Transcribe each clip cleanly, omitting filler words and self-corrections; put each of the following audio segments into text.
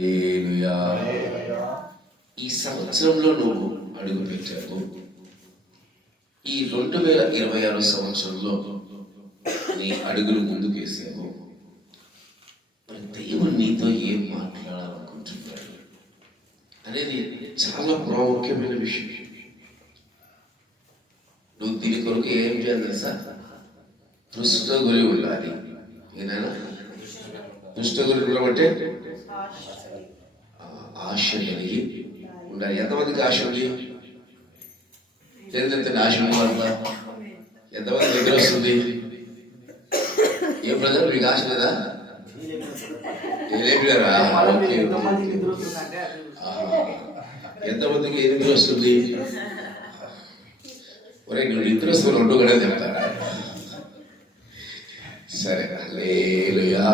హల్లెలూయా. ఈ సంవత్సరంలో నువ్వు అడుగు పెట్టావు. ఈ 2026 సంవత్సరంలో నీ అడుగులు ముందుకేసావు. దేవుడు నీతో ఏం మాట్లాడాలనుకుంటున్నాడు అనేది చాలా ప్రాముఖ్యమైన విషయం. నువ్వు దీని కొరకు ఏం చేయాలి తెలుసా? దృష్ట గురి ఉండాలి. ఏదైనా దృష్ట గురి ఉండమంటే ఆశ కలిగి ఉండాలి. ఎంతమందికి ఆశ ఉంది? ఎంత ఆశ ఉందా? ఎంతమంది దగ్గర వస్తుంది? ఏ బ్రదర్ మీకు ఆశ లేదా? ఎంతమందికి ఏ నిద్ర వస్తుంది? ఒరే నువ్వు నిద్ర వస్తుంది రెండు గడే చెప్తారా? సరే, హల్లెలూయా.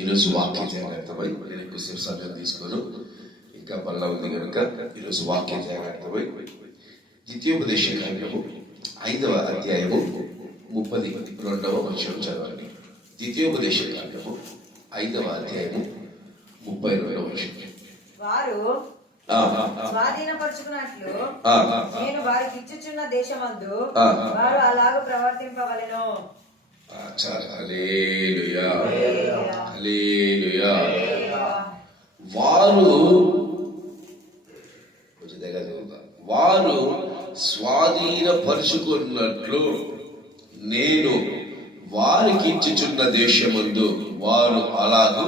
ఈరోజు వాక్య జాగ్రత్తపై నేను ఎక్కువసేపు సమయం తీసుకోను, ఇంకా బల్ల ఉంది కనుక ఈరోజు వాక్య జాగ్రత్తపై ద్వితీయోపదేశ కాండము 5వ అధ్యాయము 32వ వచనం చదవండి. ద్వితీయోపదేశ కాండము 5వ అధ్యాయము 32వ వచనం. వారు స్వాధీనపరుచుకున్నట్లు నేను వారికి ఇచ్చుచున్న దేశమందు వారు అలాగూ ప్రవర్తింపవలెను. హల్లెలూయా, హల్లెలూయా. వారు స్వాధీనపరుచుకున్నట్లు నేను వారికి ఇచ్చుచున్న దేశమందు వారు అలాగూ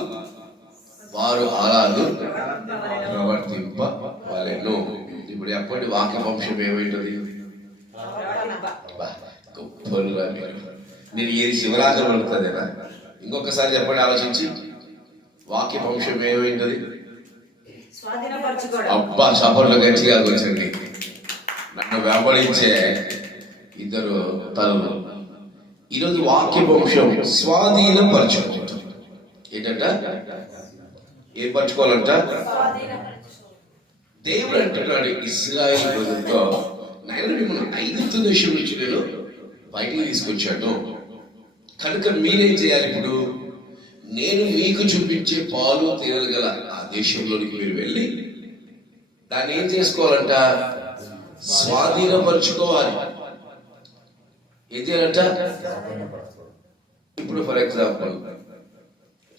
ప్రవర్తింపవలెను. ఇప్పుడు ఎప్పటి వాక్య వంశం ఏమైంటది? గొప్పలుగా నేను ఏది శివరాజం పడుతుందేనా? ఇంకొకసారి చెప్పండి, ఆలోచించి. వాక్య వంశం ఏమైంటది? అబ్బా, సభలో గట్టిగా కూర్చోండి. నన్ను వెంబడించే ఇద్దరు తలలు. ఈరోజు వాక్య వంశం స్వాధీనపరచుకుంటాం. ఏంటంట? ఏం పరచుకోవాలంట? దేవుడు అంటున్నాడు ఇశ్రాయేలు ప్రజలతో, నాయన మిమ్మల్ని ఐగుప్తు దేశం నుంచి నేను బయటికి తీసుకొచ్చాను కనుక మీరేం చేయాలి? ఇప్పుడు నేను మీకు చూపించే పాలు తేనెలు గల ఆ దేశంలోనికి మీరు వెళ్ళి దాన్ని ఏం చేసుకోవాలంట? స్వాధీనపరచుకోవాలి. ఏం చేయాలంట? ఇప్పుడు ఫర్ ఎగ్జాంపుల్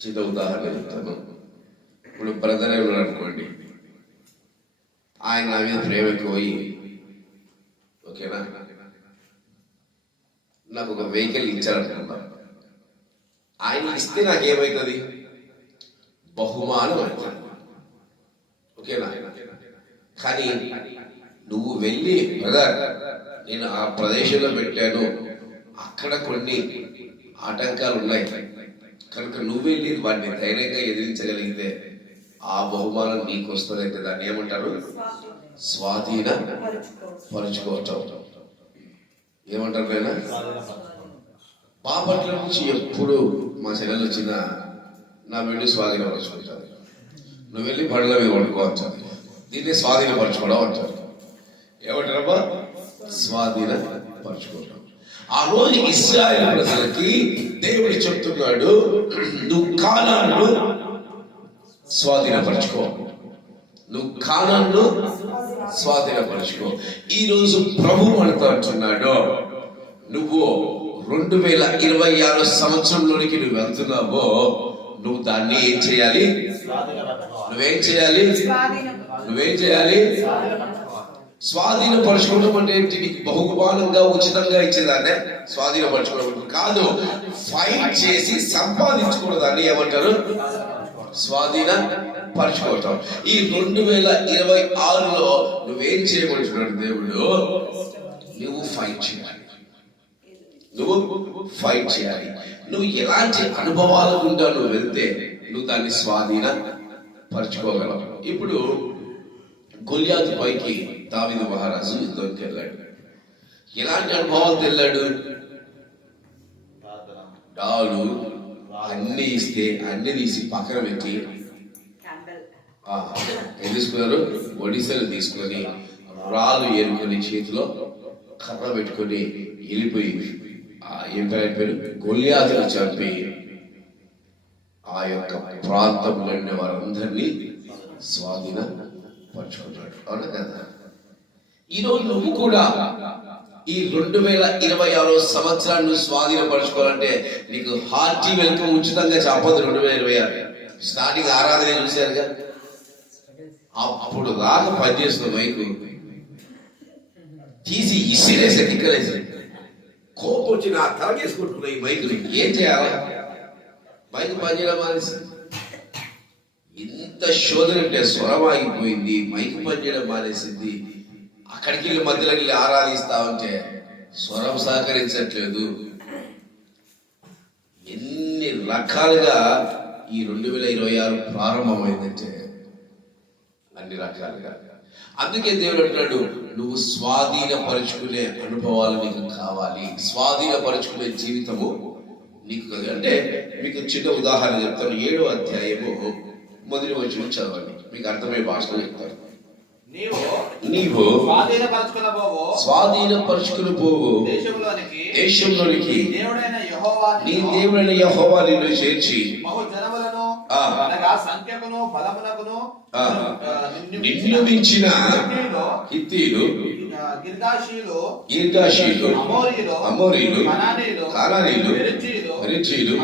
చిన్న ఉదాహరణ చెప్తాను. ఇప్పుడు బ్రదర్ ఎవరు అనుకోండి, ఆయన నా మీద ప్రేమ ఎక్కువయి, ఓకేనా, నాకు ఒక వెహికల్ ఇచ్చారనుకుంటా. ఆయన ఇస్తే నాకేమవుతుంది? బహుమానం అవుతుంది, ఓకేనా. కానీ నువ్వు వెళ్ళి బ్రదర్ నేను ఆ ప్రదేశంలో పెట్టాను, అక్కడ కొన్ని ఆటంకాలు ఉన్నాయి కనుక నువ్వు వెళ్ళి వాటిని ధైర్యంగా ఎదిరించగలిగితే ఆ బహుమానం నీకు వస్తుంది. అంటే దాన్ని ఏమంటారు? స్వాధీన పరుచుకోవటం. ఏమంటారు నాయనా? బాపట్ల నుంచి ఎప్పుడు మా చెల్లెలు వచ్చిన నా వెళ్ళి స్వాధీనపరచుకుంటారు. నువ్వు వెళ్ళి బండ్ల మీద వండుకోవచ్చు. దీన్ని స్వాధీనపరచుకోవడం అంటారు. ఏమంటారబ్బా? స్వాధీనపరచుకోవడం. ఆ రోజు ఇశ్రాయేలు ప్రజలకి దేవుడు చెప్తున్నాడు, నువ్వు కానాను స్వాధీనపరచుకో, నువ్వు కానాను స్వాధీనపరచుకో. ఈ రోజు ప్రభు మనతో అంటున్నాడు, నువ్వు 2026 సంవత్సరంలోనికి నువ్వు వెళ్తున్నావో నువ్వు దాన్ని ఏం చేయాలి? నువ్వేం చేయాలి? స్వాధీనపరచుకోవడం అంటే ఏంటి? నీకు బహుమానంగా ఉచితంగా ఇచ్చేదాన్ని స్వాధీనపరచుకోవడం కాదు, ఫైట్ చేసి సంపాదించుకోవడాన్ని ఏమంటారు? స్వాధీనపరచుకోవటం. ఈ 2026లో నువ్వేం చేయమంటున్నాడు దేవుడు? నువ్వు ఫైట్ చేయాలి. నువ్వు ఎలాంటి అనుభవాల గుండా నువ్వు వెళ్తే నువ్వు దాన్ని స్వాధీనపరచుకోగలవు. ఇప్పుడు గొల్యాతు పైకి దావీదు మహారాజు యుద్ధానికి వెళ్ళాడు. ఎలాంటి అనుభవాలు వెళ్ళాడు? డాలు అన్ని ఇస్తే అన్ని తీసి పక్కన పెట్టి తీసుకున్నారు. ఒడిసెలు తీసుకొని రాళ్ళు ఏరుకొని చేతిలో కర్ర పెట్టుకొని వెళ్ళిపోయి ఏం పేరు గొల్యాతును చంపి ఆ యొక్క ప్రాంతంలో ఉండే వారందరినీ స్వాధీన పరుచుకున్నాడు. అవునా కదా? ఈరోజు నువ్వు కూడా ఈ 2026 సంవత్సరాన్ని స్వాధీనపరచుకోవాలంటే నీకు హార్టీ వెల్కమ్ ఉచితంగా చెప్పదు. 2026 స్టార్టింగ్ ఆరాధన చూశారుగా, అప్పుడు దాకా పనిచేస్తున్న మైకు తీసి ఇసిరేసి టిక్కలేసి కోపం వచ్చి నా తలకేసుకుంటున్నా ఈ మైకుని. ఏం చేయాలి? మైకు పనిచేయడం మానేసి ఇంత శోధన అంటే స్వరం ఆగిపోయింది, మైకు పనిచేయడం మానేసింది. అక్కడికి వెళ్ళి మధ్యలోకి వెళ్ళి ఆరాధిస్తా ఉంటే స్వరం సహకరించట్లేదు. ఎన్ని రకాలుగా ఈ 2026 ప్రారంభమైందంటే అన్ని రకాలుగా. అందుకే దేవుడు అంటున్నాడు, నువ్వు స్వాధీనపరుచుకునే అనుభవాలు నీకు కావాలి, స్వాధీనపరుచుకునే జీవితము నీకు. అంటే మీకు చిన్న ఉదాహరణ చెప్తాను. 7వ అధ్యాయము 1వ వచనం చదవండి, మీకు అర్థమయ్యే భాషలో చెప్తాను. నీవు స్వాధీనపరుచుకుని పోవు దేశంలోనికి నీ దేవుడైన యెహోవా నిన్ను చేర్చి నిన్ను మించిన హిత్తీయులు, గిర్గాషీయులు, అమోరీలు, కానానీయులు, పెరిజ్జీయులు,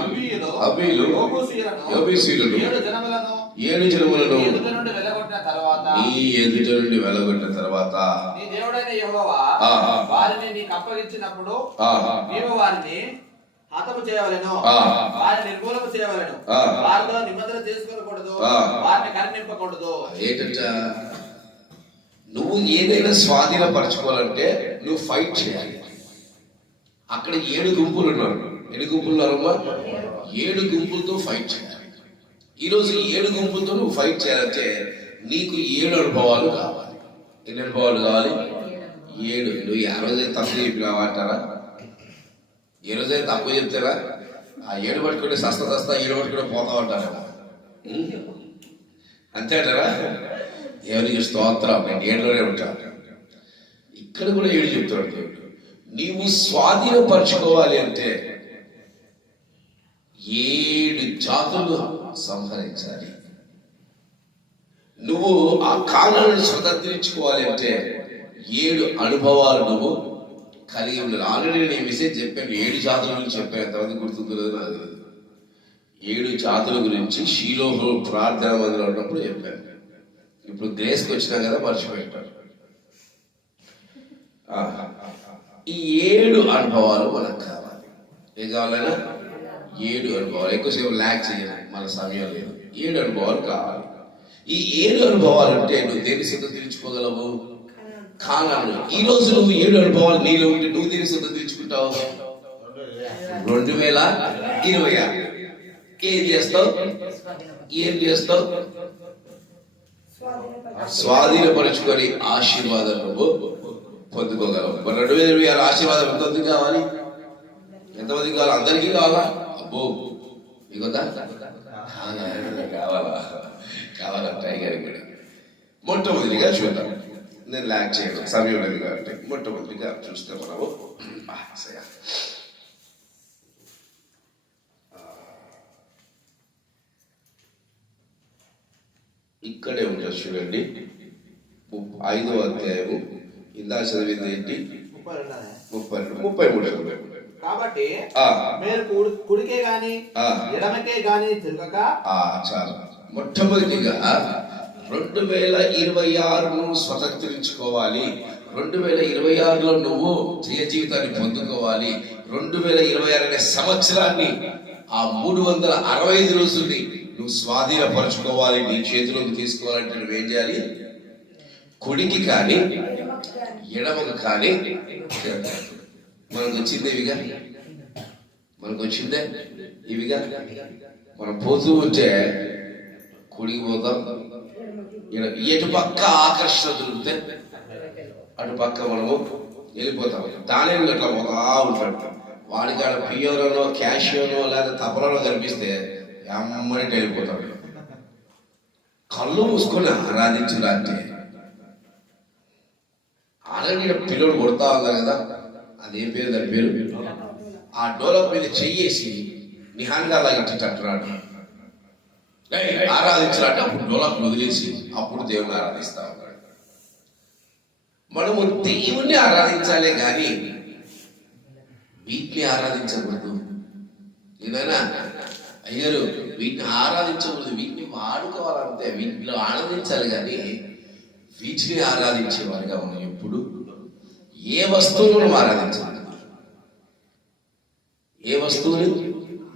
హవ్వీయులు, యెబూసీయులను 7 జనములను నీ ఎదుట నుండి వెలగొట్టిన తర్వాత నీ దేవుడైన యెహోవా వారిని నీకు అప్పగించినప్పుడు నీవు వారిని హతము చేయవలెను, వారిని నిర్మూలన చేయవలెను, వారితో నిబంధన చేసుకోకూడదు, వారిని కరుణింపకూడదు. ఏంటంట? నువ్వు ఏదైనా స్వాధీనపరచుకోవాలంటే నువ్వు ఫైట్ చేయాలి. అక్కడ 7 గుంపులు ఉన్నారు. ఎన్ని గుంపులు ఉన్నారమ్మా? 7 గుంపులతో ఫైట్ చేయాలి. ఈరోజు 7 గుంపులతో నువ్వు ఫైట్ చేయాలంటే నీకు 7 అనుభవాలు కావాలి. ఎన్ని అనుభవాలు కావాలి? 7. నువ్వు ఆ రోజైతే తక్కువ చెప్పినావా అంటారా? ఏ రోజైతే తక్కువ చెప్తారా? ఆ 7 పట్టుకుంటే సస్తా 7 పట్టుకుంటే పోతా ఉంటారా? అంతే అంటారా? ఎవరికి స్తోత్రం, నేను 7లోనే ఉంటాను. ఇక్కడ కూడా 7 చెప్తాడు దేవుడు. నీవు స్వాధీనపరచుకోవాలి అంటే 7 జాతులు సంహరించాలి. నువ్వు ఆ కాలాన్ని స్వతంత్రించుకోవాలి అంటే 7 అనుభవాలు నువ్వు కలిగి ఉండాలి. ఆల్రెడీ నేను మెసేజ్ చెప్పాను, 7 జాతుల గురించి చెప్పాను. ఎంతమంది గుర్తుందో నాకు తెలియదు. 7 జాతుల గురించి షీలోహు ప్రార్థన మందిలో ఉన్నప్పుడు చెప్పాను. ఇప్పుడు గ్రేస్కి వచ్చినా కదా మర్చిపోయింటారు. ఈ 7 అనుభవాలు మనకు కావాలి. ఏం కావాలన్నా 7 అనుభవాలు. ఎక్కువసేపు ల్యాక్ చేయాలి, మన సమయం లేదు. 7 అనుభవాలు కావాలి. ఈ 7 అనుభవాలు అంటే నువ్వు దేని సొంతం తీర్చుకోగలవు? కానాను. ఈ రోజు నువ్వు 7 అనుభవాలు నీలో ఉంటే నువ్వు దేని సొంతం తీర్చుకుంటావు? 2026 ఏం చేస్తావు? స్వాధీనపరుచుకొని ఆశీర్వాదాలు నువ్వు పొందుకోగలవు. మరి 2026 ఆశీర్వాదం ఎంతమంది కావాలి? ఎంతమంది కావాలి? అందరికీ కావాలా? అబ్బో ఇగోదా కావాలా? టైగర్ కూడా మొట్టమొదటిగా చూద్దాం. నేను ల్యాక్ చేయను, సమయం లేదు కాబట్టి మొట్టమొదటిగా చూస్తే మనము ఇక్కడే ఉంటుంది చూడండి. 5వ అధ్యాయము ఇందా చదివింది ఏంటి? 33. కాబట్టి మీరు కుడికే గాని ఎడమకే గాని తిరగక. చాలు. మొట్టమొదటిగా 2026 స్వతంత్రించుకోవాలి. 2026లో నువ్వు జయ జీవితాన్ని పొందుకోవాలి. 2026 అనే సంవత్సరాన్ని, ఆ 365 రోజుల్ని నువ్వు స్వాధీనపరచుకోవాలి. నీ చేతిలోకి తీసుకోవాలంటే నువ్వేం చేయాలి? కుడికి కానీ ఎడమకు కానీ. మనకు వచ్చిందే ఇవిగా, మనకు వచ్చిందే ఇవిగా. మనం పోతూ ఉంటే కుడికి పోతాం, ఎటు పక్క ఆకర్షణ దొరికితే అటు పక్క మనము వెళ్ళిపోతాం. దాని అట్లా పోతా ఉంటాడు. వాడికి ఆడ పియోనో క్యాషియోనో లేదా తపలలో కనిపిస్తే అమ్మని వెళ్ళిపోతాడు. కళ్ళు మూసుకొని ఆరాధించురా అంటే ఆల్రెడీ పిల్లలు కొడతా ఉన్నారు కదా, అదేం పేరు? దాని పేరు ఆ డోలప్ మీద చెయ్యేసి నిహాన్గా లాగించేటట్టున్నాడు. ఆరాధించాలంటే అప్పుడు డోలాకు వదిలేసి అప్పుడు దేవుని ఆరాధిస్తా ఉన్నాడు. మనము దేవుణ్ణి ఆరాధించాలే కానీ వీటిని ఆరాధించకూడదు. నేనైనా అయ్యారు వీటిని ఆరాధించకూడదు, వీటిని వాడుకోవాలంతే, వీటిలో ఆనందించాలి కానీ వీటిని ఆరాధించేవారుగా మనం ఎప్పుడు ఏ వస్తువులను ఆరాధించాలి, ఏ వస్తువుని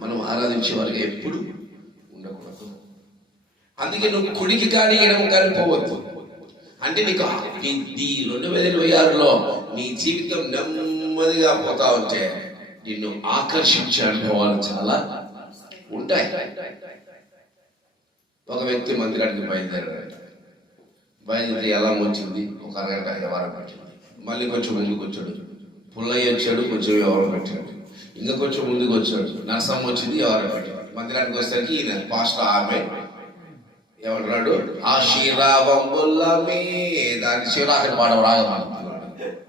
మనం ఆరాధించేవారుగా ఎప్పుడు ఉండకూడదు. అందుకే నువ్వు కుడికి కానీ ఎడమ కానీ పోవద్దు. అంటే నీకు ఈ 2026లో నీ జీవితం నెమ్మదిగా పోతా ఉంటే నిన్ను ఆకర్షించే అనుభవాలు చాలా ఉంటాయి. ఒక వ్యక్తి మందిరానికి బయలుదేరి ఎలా వచ్చింది, ఒక అరగంట వ్యవహారం పెట్టింది. మళ్ళీ కొంచెం ముందుకు వచ్చాడు, పుల్లయ్య వచ్చాడు, కొంచెం వ్యవహారం పెట్టాడు. ఇంకా కొంచెం ముందుకు వచ్చాడు, నరసమ్మ వచ్చింది, వ్యవహారం పెట్టాడు. మందిరానికి వచ్చేసరికి ఈయన పాస్టర్ ఆమె ఏమంటున్నాడు, ఆ శ్రీరావం బొల్లమే దాని శివరాత్రి పాట రాగమంటున్నాడు.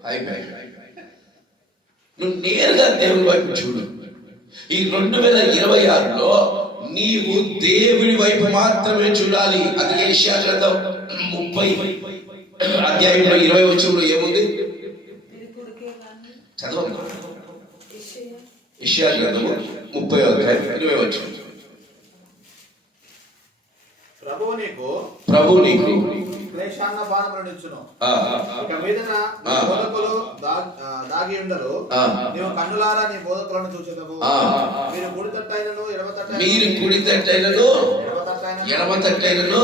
అయిపోయి నువ్వు నేరుగా దేవుని వైపు చూడు. ఈ 2026లో నీవు దేవుడి వైపు మాత్రమే చూడాలి. అది యెషయా గ్రంథం 30:20 ఏముంది చదవండి. యెషయా గ్రంథము 30:20. ప్రభు నీకు క్లేశాన్న బాధపడుచును. ఇక మీదన నీ బోధకులు దాగి ఉండరు. నీవు కన్నులారా నీ బోధకులను చూచెదవు. మీరు కుడి తట్టైనను ఎడమ తట్టైనను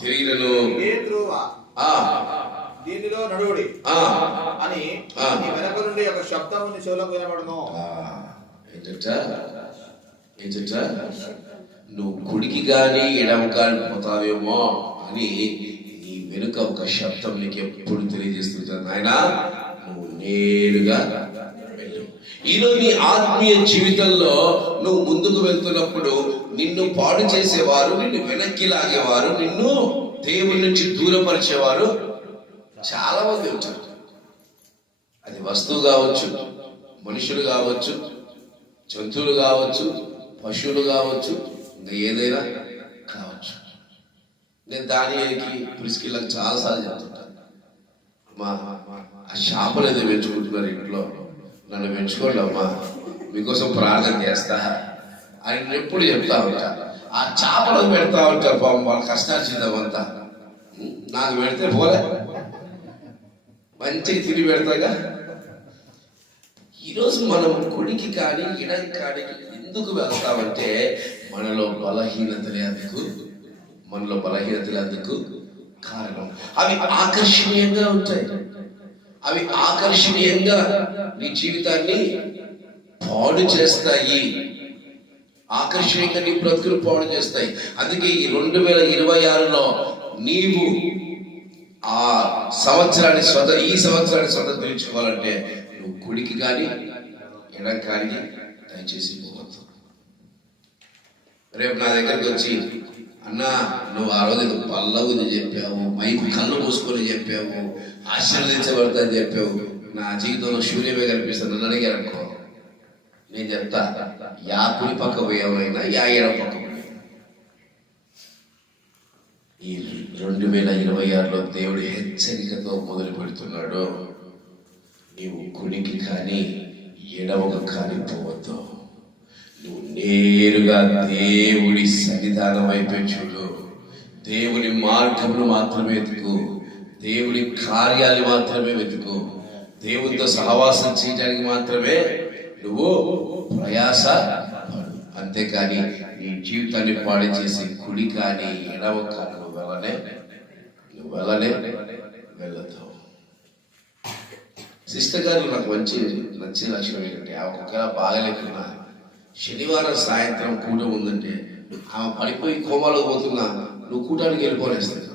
తిరిగినను ఏ త్రోవ దీనిలో నడువుడి అని నీ వెనక నుండి ఒక శబ్దము నీ చెవులకు వినబడును. ఏంటట నువ్వు కుడికి కానీ ఎడమ కానీ పోతావేమో అని నీ వెనుక ఒక శబ్దం నీకు ఎప్పుడు తెలియజేస్తుంది. ఆయన నువ్వు నేరుగా వెళ్ళు. ఈరోజు నీ ఆత్మీయ జీవితంలో నువ్వు ముందుకు వెళ్తున్నప్పుడు నిన్ను పాడు చేసేవారు, నిన్ను వెనక్కి లాగేవారు, నిన్ను దేవుడి నుంచి దూరపరిచేవారు చాలా మంది ఉంటారు. అది వస్తువు కావచ్చు, మనుషులు కావచ్చు, జంతువులు కావచ్చు, పశువులు కావచ్చు, ఇంకా ఏదైనా కావచ్చు. నేను దానికి ప్రిస్కిళ్ళకి చాలాసార్లు చెప్తుంటాను, మా ఆ చేపలు ఏదో పెంచుకుంటున్నారు ఇంట్లో, నన్ను పెంచుకోండి అమ్మా, మీకోసం ప్రార్థన చేస్తా అని ఎప్పుడు చెప్తా ఉంటా. ఆ చేపలకు పెడతా ఉంటారు పాపం, వాళ్ళ కష్టార్జితం అంతా నాకు పెడితే పోలే, మంచిగా తిరిగి పెడతాగా. ఈరోజు మనం కుడికి కానీ ఎడకి కానీ ఎందుకు వెళ్తామంటే మనలో బలహీనతలే అందుకు కారణం. అవి ఆకర్షణీయంగా ఉంటాయి, అవి ఆకర్షణీయంగా నీ జీవితాన్ని పాడు చేస్తాయి, ఆకర్షణీయంగా నీ బ్రతుకులు పాడు చేస్తాయి. అందుకే ఈ 2026లో నీవు ఆ సంవత్సరాన్ని ఈ సంవత్సరాన్ని స్వతంత్రించుకోవాలంటే నువ్వు కుడికి కానీ ఎడం కానీ దయచేసి పోవద్దు. రేపు నా దగ్గరికి వచ్చి, అన్నా నువ్వు ఆ రోజు పల్లవు చెప్పావు, మైకు కళ్ళు మూసుకొని చెప్పావు, ఆశీర్వదించబడతా చెప్పావు, నా జీవితంలో శూన్యమే కనిపిస్తుంది నన్ను అడిగారనుకో, నేను చెప్తా యా కుడి పక్క పోయామైనా యా ఎడ పక్క పోయావు. ఈ 2026లో దేవుడు హెచ్చరికతో మొదలు పెడుతున్నాడు, నీవు కుడికి కానీ ఎడమకు కానీ పోవద్దు. నువ్వు నేరుగా దేవుడి సన్నిధానం వైపే చూడు, దేవుడి మార్గమును మాత్రమే వెతుకు, దేవుడి కార్యాలు మాత్రమే వెతుకు, దేవుడితో సహవాసం చేయడానికి మాత్రమే నువ్వు ప్రయాస పడు. అంతేకాని నీ జీవితాన్ని పాడు చేసి కుడి కానీ ఎడమ కానీ నువ్వు వెళ్ళనే వెళ్ళదు. సిస్టర్ గారు నాకు నచ్చిన లక్షణం ఏంటంటే, ఆమె ఒకవేళ బాగలేకున్నా శనివారం సాయంత్రం కూటం ఉందంటే ఆమె పడిపోయి కోమాలో పోతున్నా నువ్వు కూటానికి వెళ్ళిపోనేస్తాను.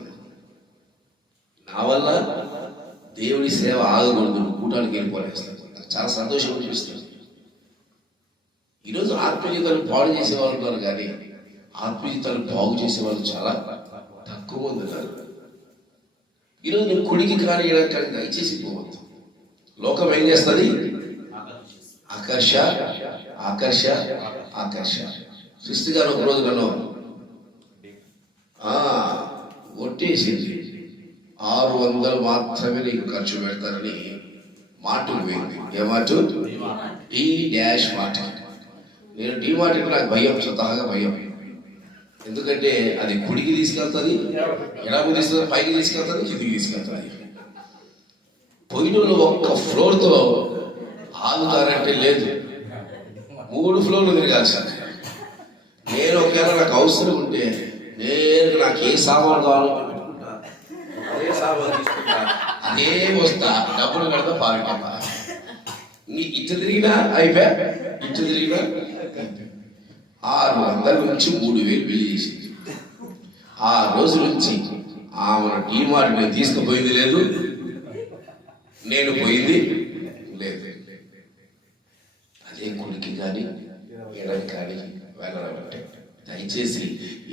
నా వల్ల దేవుడి సేవ ఆగకూడదు, నువ్వు కూటానికి వెళ్ళిపోనేస్తాను. చాలా సంతోషం అనిపిస్తుంది. ఈరోజు ఆత్మీయతను పాడు చేసేవాళ్ళు ఉన్నారు కానీ ఆత్మీయతను బాగు చేసేవాళ్ళు చాలా తక్కువ మంది ఉన్నారు. ఈరోజు నువ్వు కుడికి కానీ కానీ దయచేసి పోవద్దు. లోకం ఏం చేస్తుంది? ఆకర్ష. సృష్టి గారు ఒక రోజు నన్ను ఒట్టేసింది. 600 మాత్రమే నీకు ఖర్చు పెడతారని మాటకు పోయింది. ఏ మాట? టీ డాష్ మాట. నేను టీ మాటకు నాకు భయం, స్వతహాగా భయం. ఎందుకంటే అది కుడికి తీసుకెళ్తుంది, ఎడకు తీసుకెళ్తుంది, పైకి తీసుకెళ్తుంది, కిందికి తీసుకెళ్తుంది. పోయినలో ఒక్క ఫ్లోర్తో ఆగుతారంటే లేదు, 3 ఫ్లోర్లు తిరగాల్సింది. నేను ఒకవేళ నాకు అవసరం ఉంటే నేను నాకు ఏ సామాన్ కావాలో పెట్టుకుంటా, అదే సామాన్ తీసుకుంటా, అదే వస్తా, డబ్బులు కడతా, పారిపోతా. ఇటు తిరిగినా అయిపోయా, ఇటు తిరిగినా 600 నుంచి 3000 బిల్లు చేసింది. ఆ రోజు నుంచి ఆమె టీ మార్ట్ నేను తీసుకుపోయింది లేదు, నేను పోయింది లేదు. అదే కుడికి కానీ ఎడకి కానీ వెళ్ళడం అంటే దయచేసి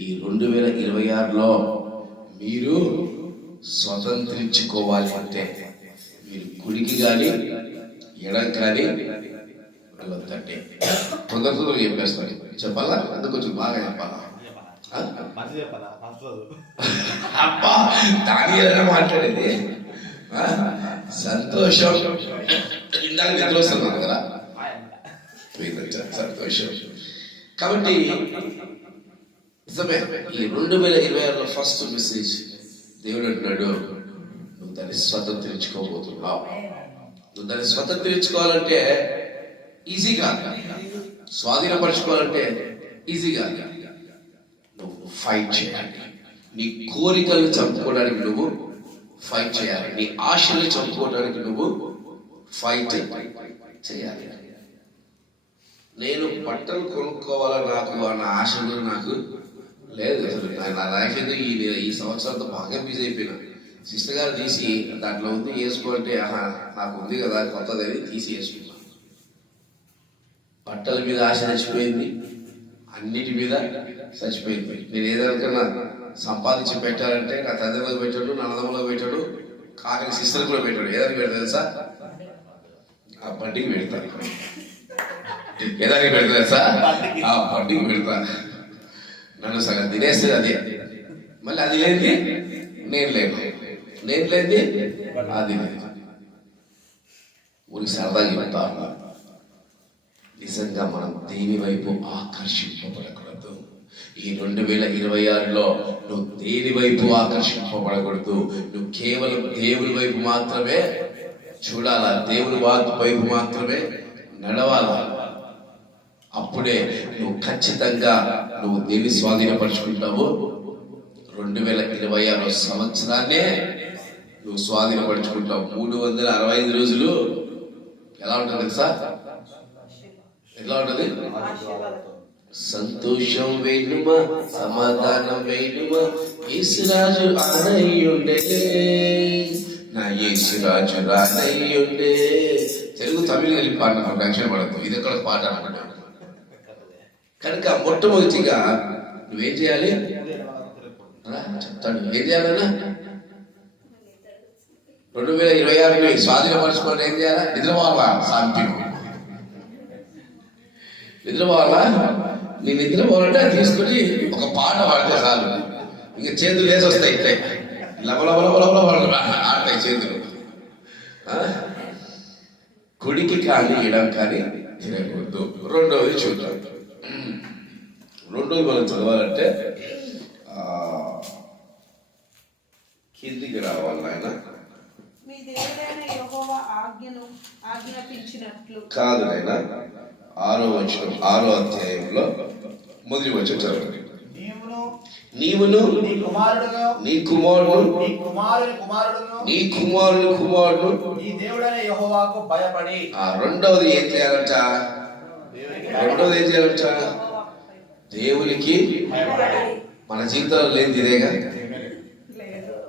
ఈ 2026లో మీరు స్వతంత్రించుకోవాలి అంటే మీరు కుడికి కానీ ఎడకి కానీ వెళ్ళొద్దంటే తొందరగా చెప్పేస్తాను. చెప్పాలా? అందుకు కొంచెం బాగా చెప్పాలా? అబ్బా, దాని ఏదైనా మాట్లాడేది సంతోషం. ఇందాక నిద్ర వస్తున్నాను కదా, సంతోషం. కాబట్టి నిజమే, ఈ 2026లో ఫస్ట్ మెసేజ్ దేవుడు అంటున్నాడు, నువ్వు దాన్ని స్వతంత్రించుకోబోతున్నావు. నువ్వు దాన్ని స్వతంత్రించుకోవాలంటే ఈజీ కాదు, స్వాధీనపరచుకోవాలంటే ఈజీ కాదు. నువ్వు ఫైట్ చేయాలి. నీ కోరికలను చంపుకోవడానికి నువ్వు ఫైట్ చేయాలి. నీ ఆశల్ని చంపుకోవడానికి నువ్వు ఫైట్ చేయాలి. నేను బట్టలు కొనుక్కోవాలా నాకు అన్న ఆశ కూడా నాకు లేదు. అసలు నా లైఫ్ ఏదో ఈ సంవత్సరంతో బాగా బిజీ అయిపోయినా. సిస్టర్ గారు తీసి దాంట్లో ఉంది వేసుకోవాలంటే నాకు ఉంది కదా కొత్తది అని తీసి వేసుకున్నాను. బట్టల మీద ఆశ చచ్చిపోయింది, అన్నిటి మీద చచ్చిపోయింది. నేను ఏదైనా సంపాదించి పెట్టాలంటే నా తల్లిదండ్రులకు పెట్టాడు, నా అన్నదమ్ములకు పెట్టాడు, కాకరి సిస్టర్ కూడా పెట్టాడు. ఏదానికి పెడతా తెలుసా? ఆ బండికి పెడతాను. ఏదానికి పెడతా తెలుసా? ఆ బండికి పెడతా. నన్ను సగం తినేస్తుంది అదే. మళ్ళీ అది లేని నేను లేదు, నేను లేని అది లేదు. ఊరికి సరదాగా చెప్తా ఉన్నా, నిజంగా మనం దేని వైపు ఆకర్షింపబడకూడదు. ఈ 2026లో నువ్వు దేని వైపు ఆకర్షింపబడకూడదు. నువ్వు కేవలం దేవుని వైపు మాత్రమే చూడాలా, దేవుని వైపు మాత్రమే నడవాలా. అప్పుడే నువ్వు ఖచ్చితంగా నువ్వు దేన్ని స్వాధీనపరుచుకుంటావు? 2026 సంవత్సరాన్నే నువ్వు స్వాధీనపరుచుకుంటావు. 365 రోజులు ఎలా ఉంటుంది తెలుసా? ఎట్లా ఉంటది? సంతోషం వేణుమా, సమాధానం వేణుమా, యేసురాజు ఆనయ్యుండే, నా యేసురాజు రానయ్యుండే. తెలుగు తమిళ కలిపి పాడిన టెన్షన్ పడద్దు, ఇది ఎక్కడ పాట అనుకుంటాను. కనుక మొట్టమొదటిగా నువ్వేం చేయాలి చెప్తాడు. ఏం చేయాలన్నా 2026 స్వాధీనపరచుకోవాలి. ఏం చేయాలా? నిద్రపోవాలా? శాంతి నిద్రపోవాలా? నీ నిద్రపోవాలంటే అది తీసుకొని ఒక పాట పాడితే చాలు, ఇంకా చేతులు వేసి వస్తాయి, ఇట్లే లబలబలబలబల ఆడతాయి చేతులు. కుడికి కానీ ఎడం కానీ తినకూడదు. రెండవది చూద్దాం. రెండోది మనం చదవాలంటే కిందికి రావాలి ఆయన. కాదు నాయన, 6వ అధ్యాయంలో మొదటి వచనం చదవండి. నీవును నీ కుమారుడు భయపడి. రెండవది ఏం చేయాలంట? దేవునికి. మన జీవితంలో లేదు ఇదేగా,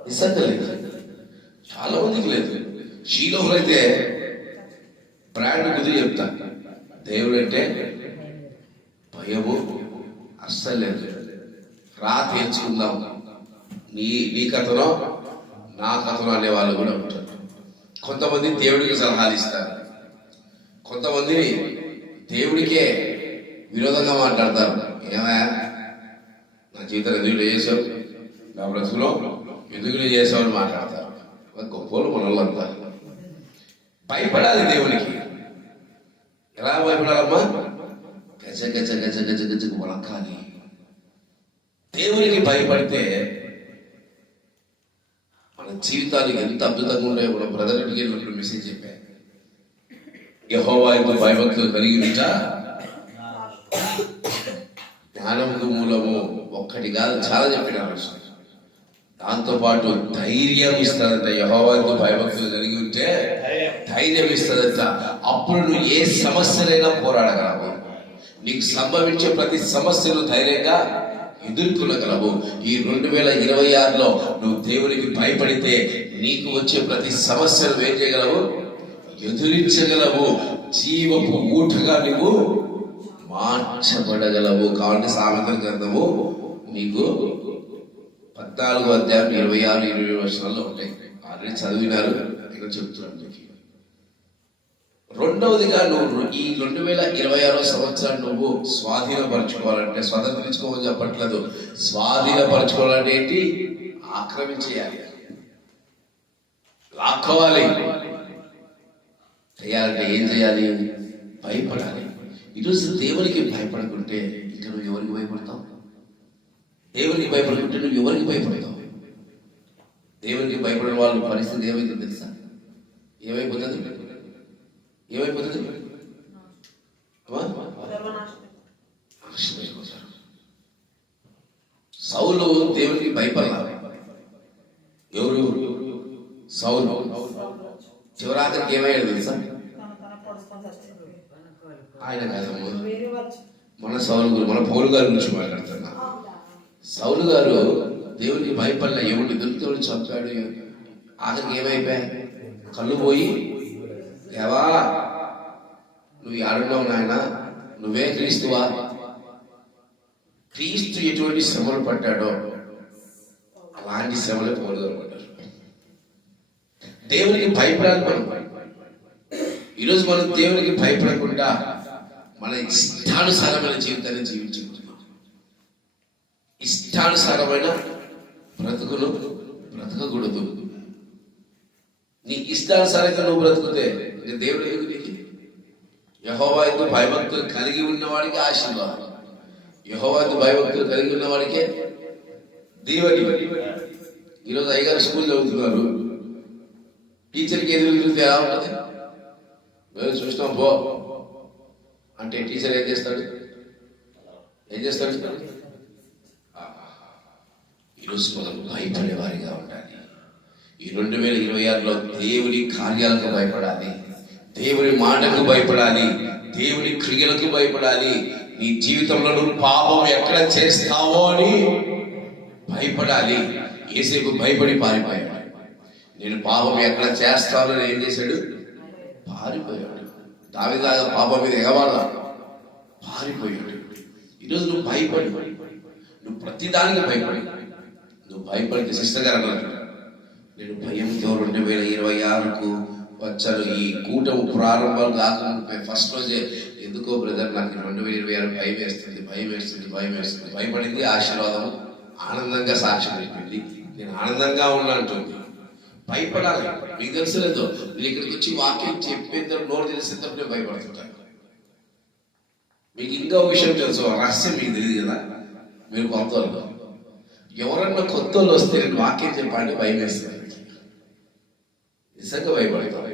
నిజంగా లేదు, చాలా మందికి లేదు. శీలోహులు అయితే బ్రాండ్ కుదిరి చెప్తా, దేవుడు అంటే భయము అస్సలు లేదు. రా తేల్చుకుందాం, నీ కథనో నా కథనో అనే వాళ్ళు కూడా ఉంటారు. కొంతమంది దేవుడికి సలహాలు ఇస్తారు, కొంతమంది దేవుడికే విరోధంగా మాట్లాడతారు. ఏమయ్యా నా జీవితం ఎందుకు చేసావు, నా బ్రతుకులో ఎందుకు చేసామని మాట్లాడతారు. గొప్పలు మనోళ్ళంతా భయపడాలి దేవునికి. ఎలా భయపడాలమ్మా? గజ గజ గజ గజ గజకు వణకాలి. దేవునికి భయపడితే మన జీవితాలు ఎంత అద్భుతంగా ఉన్నాయో. మన బ్రదర్ ఇంటికి వెళ్ళినప్పుడు మెసేజ్ చెప్పా, యెహోవా యందు భయభక్తులు కలిగి ఉంటా జ్ఞానముకు మూలము. ఒక్కటి కాదు, చాలా చెప్పినారు. దాంతో పాటు ధైర్యం ఇస్తుందంట. యెహోవా యందు భయభక్తులు కలిగి ఉంటే ధైర్యం ఇస్తుందంట. అప్పుడు నువ్వు ఏ సమస్యలైనా పోరాడగలవు. నీకు సంభవించే ప్రతి సమస్యను ధైర్యంగా ఎదుర్కొనగలవు. ఈ 2026లో నువ్వు దేవునికి భయపడితే నీకు వచ్చే ప్రతి సమస్యను ఏం చేయగలవు? ఎదురించగలవు. జీవపు ఊటగా నువ్వు మార్చబడగలవు. కాబట్టి సామెతల గ్రంథము నీకు 14వ అధ్యాయం 26-27 వచనాల్లో ఉంటాయి. ఆల్రెడీ చదివినారు, ఇక్కడ చెప్తున్నాను మీకు. రెండవదిగా నువ్వు ఈ 2026 సంవత్సరాన్ని నువ్వు స్వాధీనపరచుకోవాలంటే, స్వతంత్రించుకోమని చెప్పట్లేదు, స్వాధీనపరచుకోవాలంటే ఏంటి? ఆక్రమించేయాలి, లాక్కోవాలి. చేయాలంటే ఏం చేయాలి? భయపడాలి. ఈరోజు దేవునికి భయపడకుంటే ఇక నువ్వు ఎవరికి భయపడతావు? దేవునికి భయపడకుంటే నువ్వు ఎవరికి భయపడతావు? దేవునికి భయపడిన వాళ్ళ పరిస్థితి ఏమైందో తెలుసా? ఏమైపోతుంది? ఏమైపోతుంది? సౌలు దేవునికి భయపడాలి. ఎవరు? సౌలు చివరాఖరికి ఏమయ్యాడు తెలుసా? ఆయన కాదమ్మా, మన సౌలు గారు, మన పౌలు గారి గురించి మాట్లాడుతున్నా. సౌలు గారు దేవునికి భయపడలే. ఎవరిని దొరికితోడు చంపాడు. ఆఖరికి ఏమైపోయా? కళ్ళు పోయి, దేవా నువ్వు ఆడున్నావు నాయన, నువ్వే క్రీస్తువా? క్రీస్తు ఎటువంటి శ్రమలు పడ్డాడో అలాంటి శ్రమలు పౌలు గారు పడ్డారు. దేవునికి భయపడాలి మనం. ఈరోజు మనం దేవునికి భయపడకుండా మన ఇష్టానుసారమైన జీవితాన్ని జీవించుకుంటున్నాం. ఇష్టానుసారమైన బ్రతుకులు బ్రతకకూడదు. నీ ఇష్టానుసారంగా నువ్వు బ్రతుకుతే దేవుడు ఎందుకు నీకు? యెహోవా యందు భయభక్తులు కలిగి ఉన్నవాడికి ఆశీర్వాదం. యెహోవా యందు భయభక్తులు కలిగి ఉన్నవాడికే దీవెన. ఈరోజు అయ్యగారు స్కూల్ చదువుతున్నారు. టీచర్కి ఎదురు తిరిగితే ఎలా ఉంటుంది? మేము చూసినాం పో అంటే టీచర్ ఏం చేస్తాడు? ఈరోజు మనం భయపడే వారిగా ఉండాలి. ఈ 2026లో దేవుని కార్యాలకు భయపడాలి, దేవుని మాటకు భయపడాలి, దేవుని క్రియలకు భయపడాలి. నీ జీవితంలో నువ్వు పాపం ఎక్కడ చేస్తావో అని భయపడాలి. యేసేపు భయపడి పారిపోయాడు. నేను పాపం ఎక్కడ చేస్తానో అని ఏం చేశాడు? పారిపోయాడు. దావీదులాగా పాపం మీద ఎగవాళ్ళ పారిపోయాడు. ఈరోజు నువ్వు భయపడి, నువ్వు ప్రతిదానికి భయపడి, నువ్వు భయపడితే సిస్టర్ గారు అన్నారు, నేను భయంతో 2026కు వచ్చాను. ఈ కూటమి ప్రారంభం కాకుండా ఫస్ట్ రోజే ఎందుకో బ్రదర్ నాకు 2026 భయం వేస్తుంది. భయపడింది ఆశీర్వాదం ఆనందంగా సాక్ష్యం అయిపోయింది. నేను ఆనందంగా ఉన్నా అంటుంది. భయపడాలి. మీకు తెలుసలేదు, మీరు ఇక్కడికి వచ్చి వాక్యం చెప్పేందుకు నోరు తెలిసేటప్పుడు నేను భయపడుతుంటాను. మీకు ఇంకా విషయం తెలుసు, రహస్యం మీకు తెలియదు కదా. మీరు కొత్త వాళ్ళు, ఎవరన్నా కొత్త వాళ్ళు వస్తే నేను వాక్యం చెప్పాలంటే భయం వేస్తుంది. నిజంగా భయపడతాం.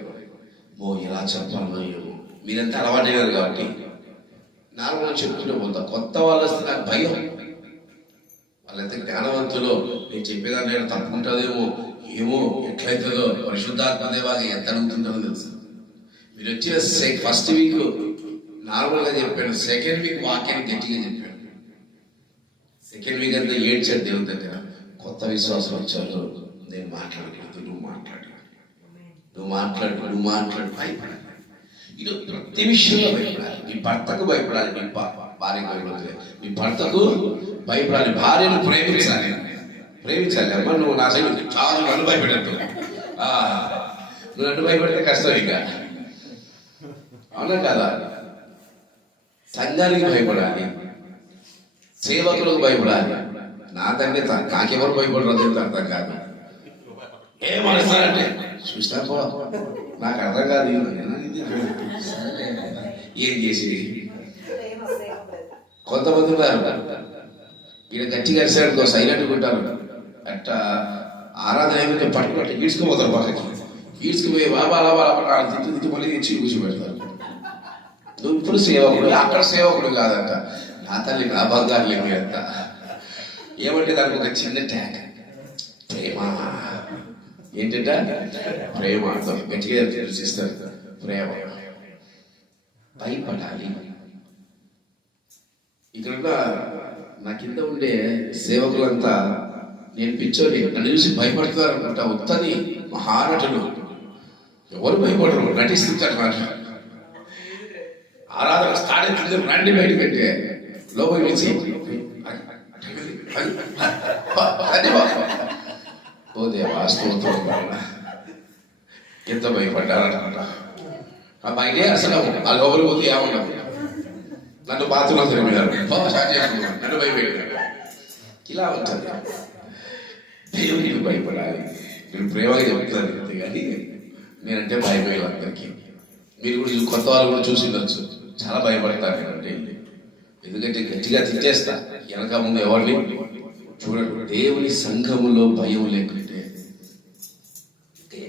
ఇలా చెప్పాలో ఏమో, మీరంతా అలవాటైనారు కాబట్టి నార్మల్గా చెప్తుంటే పోతా. కొత్త వాళ్ళు వస్తే నాకు భయం. వాళ్ళైతే జ్ఞానవంతులు, నేను చెప్పేదాన్ని తప్పు ఉంటుందేమో, ఏమో ఎట్లయితుందో, పరిశుద్ధాత్మ దేవాగా ఎంత అడుగుతుందో తెలుసు. మీరు వచ్చే ఫస్ట్ వీక్ నార్మల్గా చెప్పాను, సెకండ్ వీక్ వాక్యాన్ని గట్టిగా చెప్పాను. సెకండ్ వీక్ అంతా ఏడ్చాడు దేవుని దగ్గర. కొత్త విశ్వాసం వచ్చారు, నేను మాట్లాడలేదు, నువ్వు మాట్లాడు భయపడాలి. ఇది ప్రతి విషయంలో భయపడాలి. నీ భర్తకు భయపడాలి, నీ భార్యకు భయపడాలి, నీ భర్తకు భయపడాలి, భార్యను ప్రేమించాలి. అమ్మ నువ్వు నా సైడ్ చాలా నన్ను భయపెడద్దు. నువ్వు నన్ను భయపడితే కష్టం. ఇక అవునా కదా? సంఘానికి భయపడాలి, సేవకులకు భయపడాలి, నా తండ్రి నాకెవరు భయపడరు అర్థం కాదు. ఏమనిస్తారంటే చూస్తా పో, నాకు అర్థం కాదు ఏం చేసి. కొంతమంది ఉన్నారు ఈయన గట్టిగా అరిసాడుకో సైలెంట్గా ఉంటారు, అట్టా ఆరాధన ఏమైతే పట్టుకుంటే ఈడ్చుకుపోతారు పక్కకి. ఈడ్చుకుపోయి బాబా అలా బాగా తిట్టి మళ్ళీ తెచ్చి కూర్చోబెడతారు. నువ్వు ఇప్పుడు సేవకుడు, అక్కడ సేవకుడు కాదంట. నా తల్లి నా బంగారు లేమి అంట. ఏమంటే దానికి ఒక చిన్న ట్యాగ్, ప్రేమ. ఏంటంట? ప్రేమ. గట్టిగా తెలిసిస్తారు. ప్రేమ. భయపడాలి. ఇక్కడ నా కింద ఉండే సేవకులంతా నేను పిచ్చోని, నన్ను చూసి భయపడతారు అనుకుంటా. ఉత్తని మహానటులు ఎవరు భయపడరు, నటిస్తుంటారు. మాట ఆరాధన స్టార్ట్ అవుతుంది, రండి బయట పెట్టే లోపలి నుంచి ఓ దేవా స్తోత్రం. ఎంత భయపడ్డారనుకుంటా. ఆ బయటే అసలు ఆ లోపలి పోతే ఏమన్నాడు, నన్ను బాత్రూంలో తిరిగినారు, నన్ను భయపెట్టారు. ఇలా ఉంటుంది. దేవునికి భయపడాలి. మీరు ప్రేమగా చెప్తారు అంతే కానీ నేనంటే భయపడాలి అందరికీ. మీరు కూడా కొత్త వాళ్ళు కూడా చూసి ఉండొచ్చు, చాలా భయపడతారు నేనంటే. ఎందుకంటే గట్టిగా తిట్టేస్తా, వెనక ముందు ఎవరిని చూడండి. దేవుని సంఘములో భయం లేకుంటే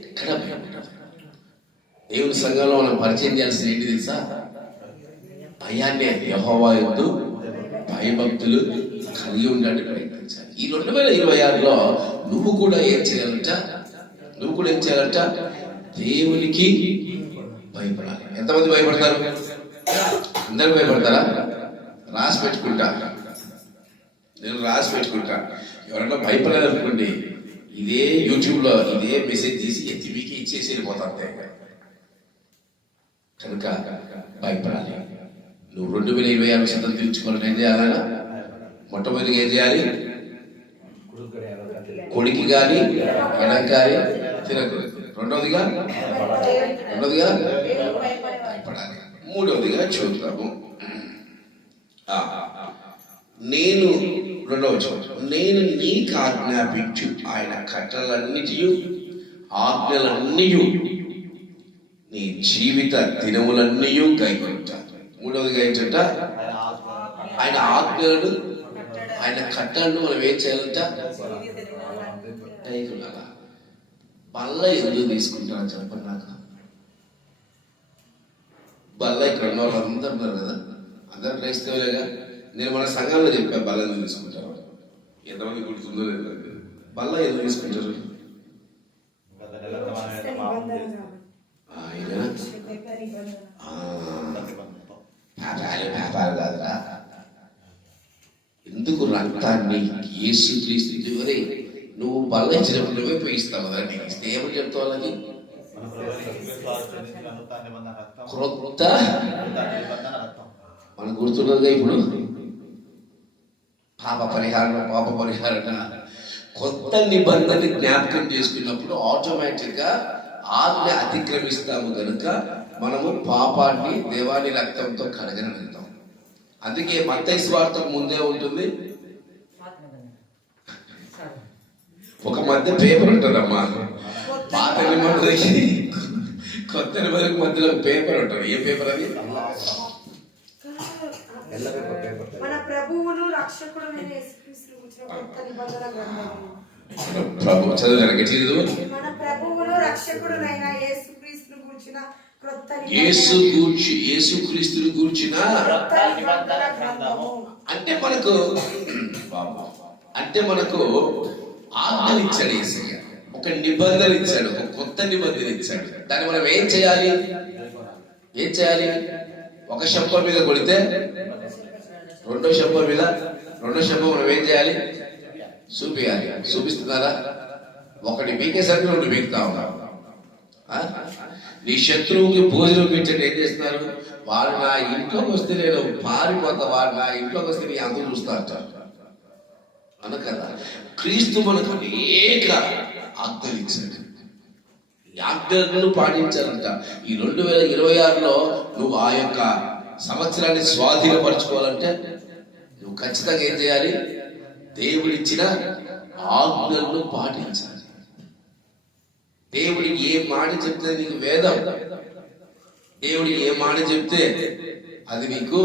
ఎక్కడ భయం ఉంటుంది? దేవుని సంఘంలో మనం పరిచయం చేయాల్సిన ఏంటి తెలుసా? భయాన్ని. యెహోవా యందు భయభక్తులు కలిగి ఉండాలని ప్రయత్నించాలి. ఈ 2026లో నువ్వు కూడా ఏం చేయాలంట? దేవునికి భయపడాలి. ఎంతమంది భయపడతారు? అందరూ భయపడతారా? రాసి పెట్టుకుంటా, నేను రాసి పెట్టుకుంటా. ఎవరన్నా భయపడలేదు అనుకోండి, ఇదే యూట్యూబ్లో ఇదే మెసేజ్ తీసి ఎత్తి మీకు ఇచ్చేసి వెళ్ళిపోతాను. కనుక భయపడాలి. నువ్వు 2026 సిద్ధం తీర్చుకోవాలని ఏం చేయాలన్నా? మొట్టమొదటిగా ఏం చేయాలి? కొడికి కానీ ఎడం కానీ తినకూడదు. రెండవదిగా భయపడాలి. మూడవదిగా చూద్దాము. నేను నేను నీకు ఆజ్ఞాపించు ఆయన ఆజ్ఞలన్నీ నీ జీవిత దినములన్నీ కైకొంటాను. మూడవదిగా ఏంటంట? ఆయన ఆజ్ఞలను, ఆయన కట్టలను మనం ఏం చేయాలంట? బల్ల ఎందుకు తీసుకుంటాను చెప్పండి నాకు. బల్ల ఇక్కడ ఉన్న వాళ్ళు అందరూ ఉన్నారు కదా, అందరూ క్రైస్తవులేగా. నేను మన సంఘంలో చెప్పా బల్ల ఎందుకు తీసుకుంటారు. ఎంతమంది గుర్తుందో లేదు. బల్ల ఎందుకు తీసుకుంటారు? వ్యాపారం కాదురా. ఎందుకు రక్తాన్ని యేసుక్రీస్తు వరే నువ్వు బల్ల ఇచ్చినప్పుడు నువ్వే పోయిస్తావు కదా. నీకు ఇస్తే ఏమని చెప్తావు? వాళ్ళకి క్రొత్త మనకు గుర్తున్నదిగా ఇప్పుడు పాప పరిహారణ కొత్త నిబంధన జ్ఞాపకం చేసుకున్నప్పుడు ఆటోమేటిక్గా ఆజ్ఞ అతిక్రమిస్తాము కనుక మనము పాపాన్ని దేవాని రక్తంతో కడగనలుగుతాం. అందుకే మత్తయి సువార్తకు ముందే ఉంటుంది ఒక మధ్య పేపర్ ఉంటుందమ్మా. పాత నిబంధనకి కొత్త నిబంధనకి మధ్యలో పేపర్ ఉంటుంది. ఏ పేపర్ అది? మన ప్రభువును రక్షకుడైన యేసుక్రీస్తు గురించిన కొత్త నిబంధన గ్రంథము. ప్రభు చదువు చదువు. మన ప్రభువును రక్షకుడైన యేసుక్రీస్తును గురించిన కొత్త యేసుక్రీస్తును గురించిన నిబంధన గ్రంథము. అంటే మనకు ఆజ్ఞలు ఇచ్చాడు యేసయ్య, ఒక నిబంధన ఇచ్చాడు, ఒక కొత్త నిబంధన ఇచ్చాడు. దాన్ని మనం ఏం చేయాలి? ఒక శంప మీద కొడితే రెండో శంప మనం ఏం చేయాలి? చూపియాలి. చూపిస్తున్నారా? ఒకటి పీకేసరికి రెండు పీకుతా ఉన్నారు. నీ శత్రువుకి భోజనం పెట్టండి ఏం చేస్తున్నారు? వాడు నా ఇంట్లోకి వస్తే నేను పారిపోతా, వాడు నా ఇంట్లోకి వస్తే నీ అందరూ చూస్తా అంటారు అనకదా. క్రీస్తు మనకు అనేక ఆజ్ఞలు ఇచ్చాడు. ఈ ఆజ్ఞలను పాటించాలంట. ఈ 2026లో నువ్వు ఆ యొక్క సంవత్సరాన్ని స్వాధీనపరచుకోవాలంటే నువ్వు ఖచ్చితంగా ఏం చేయాలి? దేవుడిచ్చిన ఆజ్ఞలను పాటించాలి. దేవుడు ఏ మాట చెప్తే నీకు వేదం, దేవుడు ఏ మాట చెప్తే అది మీకు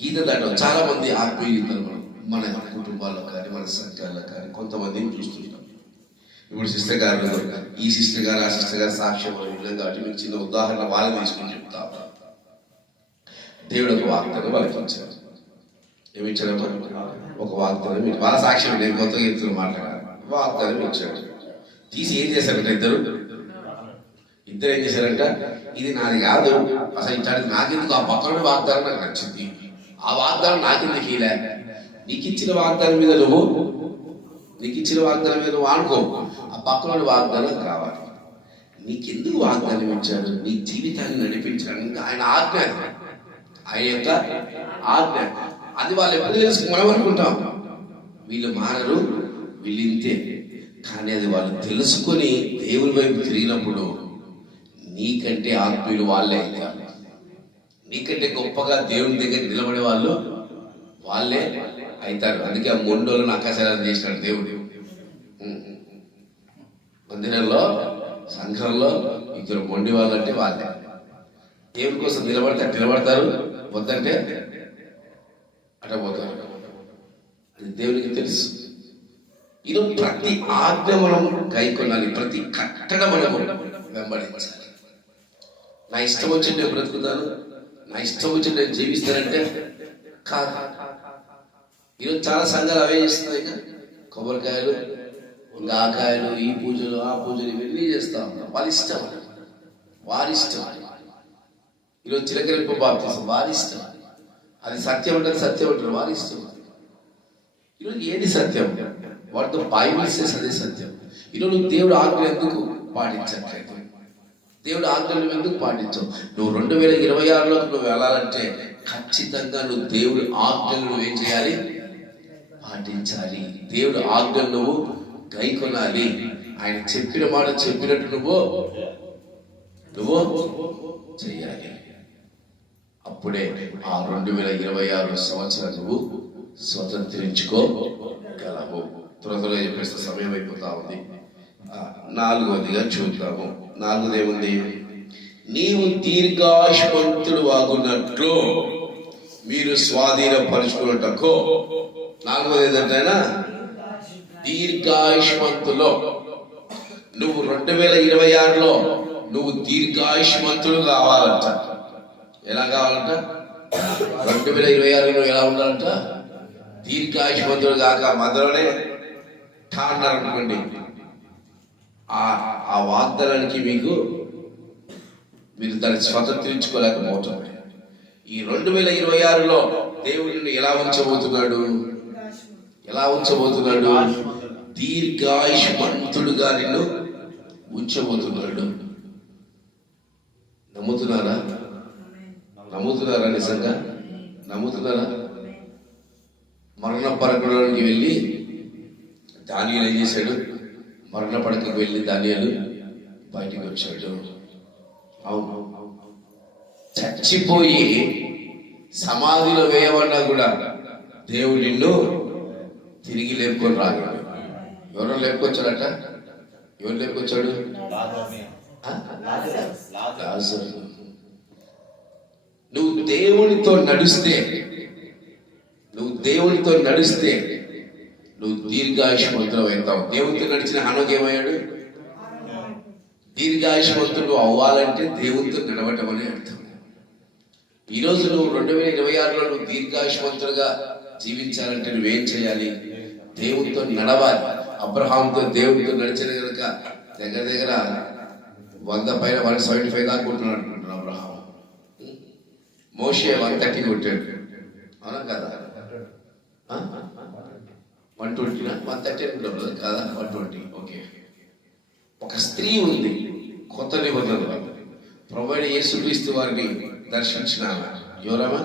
గీత దాటం. చాలా మంది ఆత్మీయులు మన కుటుంబాల్లో కానీ మన సంఘాల్లో కానీ కొంతమందిని చూస్తుంటాం. ఇప్పుడు సిస్టర్ గారు, ఈ సిస్టర్ గారు ఆ సిస్టర్ గారు సాక్ష్యం విన్నాం కాబట్టి మీకు చిన్న ఉదాహరణ వాళ్ళని తీసుకుని చెప్తా. దేవుడు ఒక వాగ్దానం వాళ్ళకి ఇచ్చారు. ఏమిచ్చాడమ్మా? ఒక వాగ్దానం. వాళ్ళ సాక్ష్యం నేను కొత్తగా చెప్తున్న మాట్లాడాలి. వాగ్దానం ఇచ్చాడు. తీసి ఏం చేశారంట ఇద్దరు ఏం చేశారంట, ఇది నాది కాదు, అసలు ఇచ్చాడు నాకెందుకు, ఆ పక్కన వాగ్దానం నాకు నచ్చింది, ఆ వాగ్దానం నాకెందుకు ఇలా, నీకు ఇచ్చిన వాగ్దానం మీద నువ్వు ఆనుకో, ఆ పక్కన వాగ్దానం కావాలి. నీకెందుకు వాగ్దానం ఇచ్చాడు? నీ జీవితాన్ని నడిపించడానికి ఆయన ఆజ్ఞ, ఆయన యొక్క ఆజ్ఞ. అది వాళ్ళు ఎప్పుడు తెలుసు, మనం అనుకుంటాం వీళ్ళు మారరు, వీళ్ళు ఇంతే. కానీ అది వాళ్ళు తెలుసుకొని దేవుని వైపు తిరిగినప్పుడు నీకంటే ఆత్మీయులు వాళ్ళే అవుతారు. నీకంటే గొప్పగా దేవుని దగ్గర నిలబడే వాళ్ళు వాళ్ళే అవుతారు. అందుకే ఆ మొండోళ్ళను ఆకాశాలను చేసినాడు దేవుడు. మందిరంలో సంఘంలో ఇద్దరు మొండి వాళ్ళంటే వాళ్ళే. దేవుని కోసం నిలబడతారు, వద్దంటే అట పోతారు. అది దేవునికి తెలుసు. ఈరోజు ప్రతి ఆజ్ఞ మనం గైకొనాలి, ప్రతి కట్టడ మనము వెంబడించాలి. నా ఇష్టం వచ్చి నేను బ్రతుకుతాను, నా ఇష్టం వచ్చి నేను జీవిస్తానంటే కాదు. ఈరోజు చాలా సంఘాలు అవే చేస్తున్నాయి. కొబ్బరికాయలు, ఇంకా ఆకాయలు, ఈ పూజలు ఆ పూజలు ఇవన్నీ చేస్తా ఉంటారు. వారి ఇష్టం. ఈరోజు చిలకరింపు బాప్తిసం వారి ఇష్టం. అది సత్యం అంటే సత్యం అంటారు, వారి ఇష్టం. ఈరోజు ఏది సత్యం? వాటితో బైబిల్ సేస్ అదే సత్యం. ఈరోజు నువ్వు దేవుడు ఆజ్ఞలు ఎందుకు పాటించట్లేదు? దేవుడు ఆజ్ఞలు ఎందుకు పాటించవు? నువ్వు 2026లో నువ్వు వెళ్ళాలంటే ఖచ్చితంగా నువ్వు దేవుడి ఆజ్ఞలు నువ్వు ఏం చేయాలి? పాటించాలి. దేవుడు ఆజ్ఞలు నువ్వు గైకొనాలి. ఆయన చెప్పిన మాట చెప్పినట్టు నువ్వు చెయ్యాలి. అప్పుడే ఆ 2026 సంవత్సరం నువ్వు స్వతంత్రించుకోగలవు. త్వరగా చెప్పేస్తే సమయం అయిపోతా ఉంది. 4వదిగా చూద్దాము. 4వది ఏముంది? నీవు దీర్ఘాయుష్మంతుడు వాగున్నట్లు మీరు స్వాధీనపరుచుకున్నటకు. 4వది ఏంటంటే దీర్ఘాయుష్మంతులో నువ్వు 2026లో నువ్వు దీర్ఘాయుష్మంతుడు కావాలంట. ఎలా కావాలంట? 2026లో ఎలా ఉండాలంట? దీర్ఘాయుష్మంతుడు కాక మధ్యలోనే అన్నారనుకోండి, ఆ వాగ్దానానికి మీరు దాన్ని స్వతంత్రించుకోలేకపోవటమే. ఈ 2026లో దేవుడిని ఎలా ఉంచబోతున్నాడు? దీర్ఘాయుష్మంతుడుగా నిన్ను ఉంచబోతున్నాడు. నమ్ముతున్నారా? నిజంగా నమ్ముతున్నారా? మరణ పడకలోకి వెళ్ళి దానియేలు ఏం చేశాడు? మరణ పడకకు వెళ్ళి దానియేలు బయటికి వచ్చాడు. అవును, చచ్చిపోయి సమాధిలో వేయబడినా కూడా దేవుడు నిన్ను తిరిగి లేపుకొని రాగాడు. ఎవరో లేపుకొచ్చాడట. ఎవరు లేపుకొచ్చాడు? నువ్వు దేవునితో నడిస్తే నువ్వు దీర్ఘాయుష్మంతుడు అవుతావు. దేవునితో నడిచిన హనోకు ఏమయ్యాడు? దీర్ఘాయుష్మంతుడు అవ్వాలంటే దేవునితో నడవటం అని అర్థం. ఈరోజు నువ్వు 2026లో నువ్వు దీర్ఘాయుష్మంతుడుగా జీవించాలంటే నువ్వేం చేయాలి? దేవునితో నడవాలి. అబ్రహాంతో దేవునితో నడిచిన కనుక దగ్గర 100 పైన 175 దాకా కొట్టున్నాడు అంటున్నాడు అబ్రహాం. మోషే 130 కొట్టాడు. అవునా కదా? 120 130 అనుకుంటాం కదా? 120. ఓకే. ఒక స్త్రీ ఉంది కొత్త నిబంధనలో, ప్రభువైన యేసుక్రీస్తు వారిని దర్శించిన ఎవరమ్మా?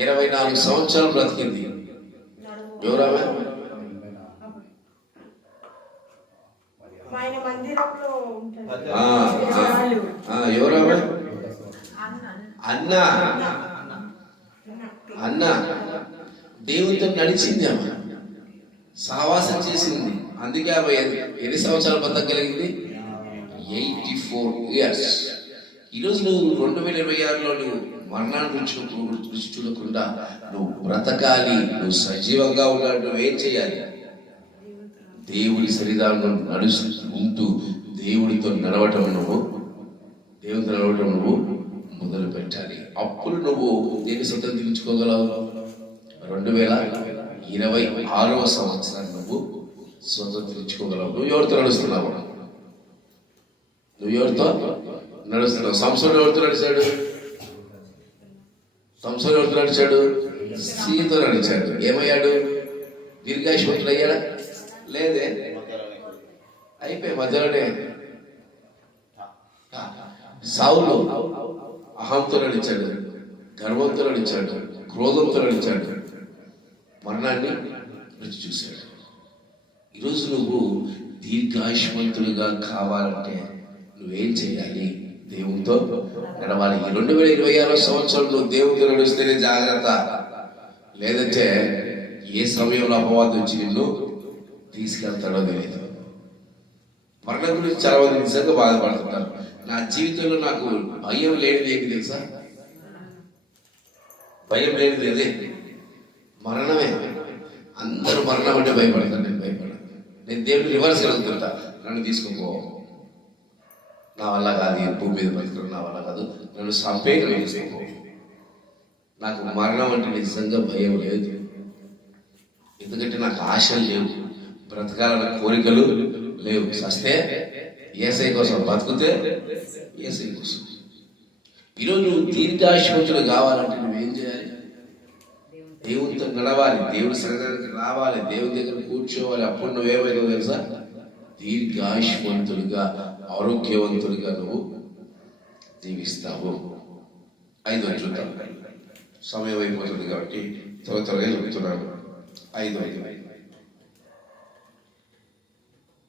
24 సంవత్సరాలు బ్రతికింది. ఎవరమ్మా? ఎవరమ్మా? అన్న దేవునితో నడిచింది ఆమె, సహవాసం చేసింది. అందుకే ఆమె ఎన్ని సంవత్సరాలు బతకగలిగింది? 84 years. ఈరోజు నువ్వు 2026లో నువ్వు మరణాన్ని రుచి చూడకుండా నువ్వు బ్రతకాలి, నువ్వు సజీవంగా ఉన్నాడు. నువ్వేం చేయాలి? దేవుడి శరీరాలను నడుస్తూ దేవుడితో నడవటం నువ్వు మొదలు పెట్టాలి. అప్పుడు నువ్వు దేని స్వతంత్రించుకోగలవు? 2026వ సంవత్సరాన్ని నువ్వు స్వతంత్రించుకోగలవు. నువ్వు ఎవరితో నడుస్తున్నావు? సంసోను ఎవరితో నడిచాడు? స్త్రీతో నడిచాడు. ఏమయ్యాడు? దీర్ఘాయుష్మంతుడు అయ్యాడా? లేదే, అయిపోయి మధ్యలోనే. సౌలు అహంతో నడిచాడు, గర్వంతో నడిచాడు, క్రోధంతో నడిచాడు, మరణాన్ని రుచి చూశాడు. ఈరోజు నువ్వు దీర్ఘాయుష్మంతులుగా కావాలంటే నువ్వేం చేయాలి? దేవునితో నడవాలి. ఈ 2026వ సంవత్సరం నువ్వు దేవునితో నడుస్తేనే జాగ్రత్త. లేదంటే ఏ సమయంలో అపవాదం వచ్చి నిన్ను తీసుకెళ్తాడో తెలియదు. మరణం గురించి చాలా మంది నిజంగా బాధపడుతుంటారు. నా జీవితంలో నాకు భయం లేనిది ఏంటి తెలుసా? భయం లేనిది అదే, మరణమే. అందరూ మరణం అంటే భయపడతారు, నేను భయపడను. నేను దేవుని రివర్స్ కలుగుతుంటా, నన్ను తీసుకోపో, నా వల్ల కాదు, ఈ భూమి మీద బతకడం నా వల్ల కాదు, నన్ను సంపేయడం తీసుకోపో. నాకు మరణం అంటే నిజంగా భయం లేదు. ఎందుకంటే నాకు ఆశలు లేవు, బ్రతకాలన్న కోరికలు లేవు. సస్తే యేసయ్య కోసం, బతుకుతే యేసయ్య కోసం. ఈరోజు నువ్వు దీర్ఘాయుష్మంతుడు కావాలంటే నువ్వేం చేయాలి? దేవునితో నడవాలి, దేవుని సన్నిధానానికి రావాలి, దేవుని దగ్గర కూర్చోవాలి. అప్పుడు నువ్వేమైనా తెలుసా? దీర్ఘాయుష్మంతుడిగా, ఆరోగ్యవంతుడిగా నువ్వు జీవిస్తావు. 5వ చూద్దాం, సమయం అయిపోతుంది కాబట్టి త్వరగా చెప్తున్నాను. 5వ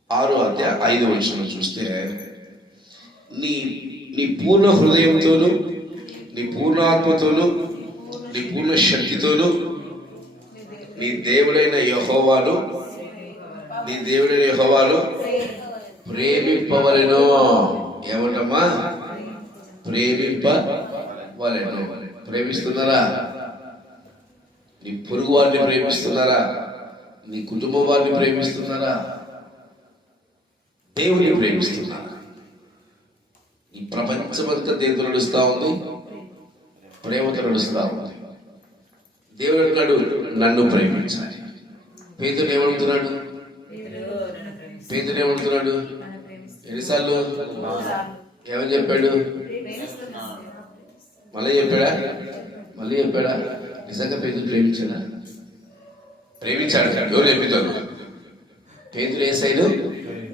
6వ అధ్యాయం 5వ వచనం చూస్తే, నీ పూర్ణ హృదయంతోను, నీ పూర్ణ ఆత్మతోను, నీ పూర్ణ శక్తితోను నీ దేవుడైన యెహోవాను ప్రేమింపవలెను. ఏమంటమ్మా? ప్రేమింపవలెను. ప్రేమిస్తున్నారా? నీ పొరుగు వారిని ప్రేమిస్తున్నారా? నీ కుటుంబం వారిని ప్రేమిస్తున్నారా? దేవుని ప్రేమిస్తున్నారా? ఈ ప్రపంచమంతా దేవుడు నడుస్తా ఉంది, ప్రేమతో నడుస్తా ఉంది. దేవుడు అంటున్నాడు, నన్ను ప్రేమించాలి. పేతురు ఏమడుగుతున్నాడు? ఎన్నిసార్లు ఏమని చెప్పాడు? మళ్ళీ చెప్పాడా? నిజంగా పేతురు ప్రేమించాడు. ఎవరు చెప్తారు? పేతురు యేసయ్యను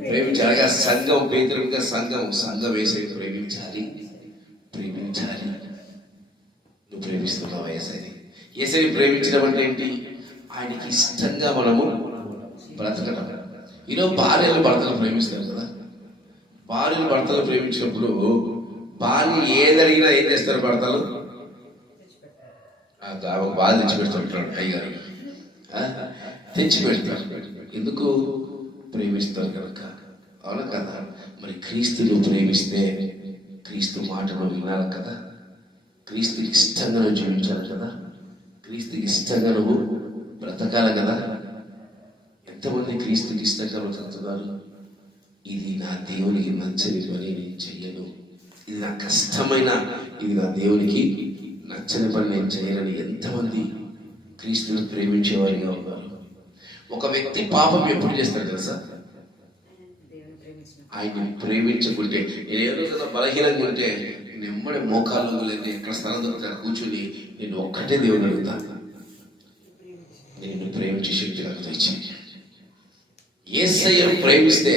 ప్రేమించాలి. సంఘం, పేతురుగా సంఘం యేసయ్యను ప్రేమించాలి. నువ్వు ప్రేమిస్తున్నావు యేసయ్యని. యేసయ్యని ప్రేమించడం అంటే ఏంటి? ఆయనకి ఇష్టంగా మనము బ్రతకడం. ఈరోజు భార్యలు భర్తలు ప్రేమిస్తారు కదా. భార్యలు భర్తలు ప్రేమించినప్పుడు భార్య ఏదడిగినా ఏం చేస్తారు భర్తలు? బాధ తెచ్చిపెడుతుంటాడు అయ్యారు, తెచ్చిపెడతారు. ఎందుకు? ప్రేమిస్తారు కనుక. అవును కదా? మరి క్రీస్తును ప్రేమిస్తే క్రీస్తు మాటను వినాలి కదా, క్రీస్తుకి ఇష్టంగా నువ్వు జీవించాలి కదా, క్రీస్తుకి ఇష్టంగా నువ్వు బ్రతకాలి కదా. ఎంతమంది క్రీస్తుకి ఇష్టంగా బ్రతుకుతున్నారు? ఇది నా దేవునికి నచ్చని పని నేను చెయ్యను, ఇది నా కష్టమైన, ఇది నా దేవునికి నచ్చని పని నేను చేయనని ఎంతమంది క్రీస్తుని ప్రేమించేవారిగా ఉన్నారు. ఒక వ్యక్తి పాపం ఎప్పుడు చేస్తాడు తెలుసా? ఆయన్ని ప్రేమించుకుంటే. నేను ఏదో కదా బలహీనంగా ఉంటే నెమ్మడి మోకాళ్ళు లేదు, ఎక్కడ స్థలం దొరుకుతా కూర్చుని నేను ఒక్కటే దేవుని అడుగుతాను, నేను ప్రేమించే శక్తి నాకు తెచ్చి. యేసయ్యను ప్రేమిస్తే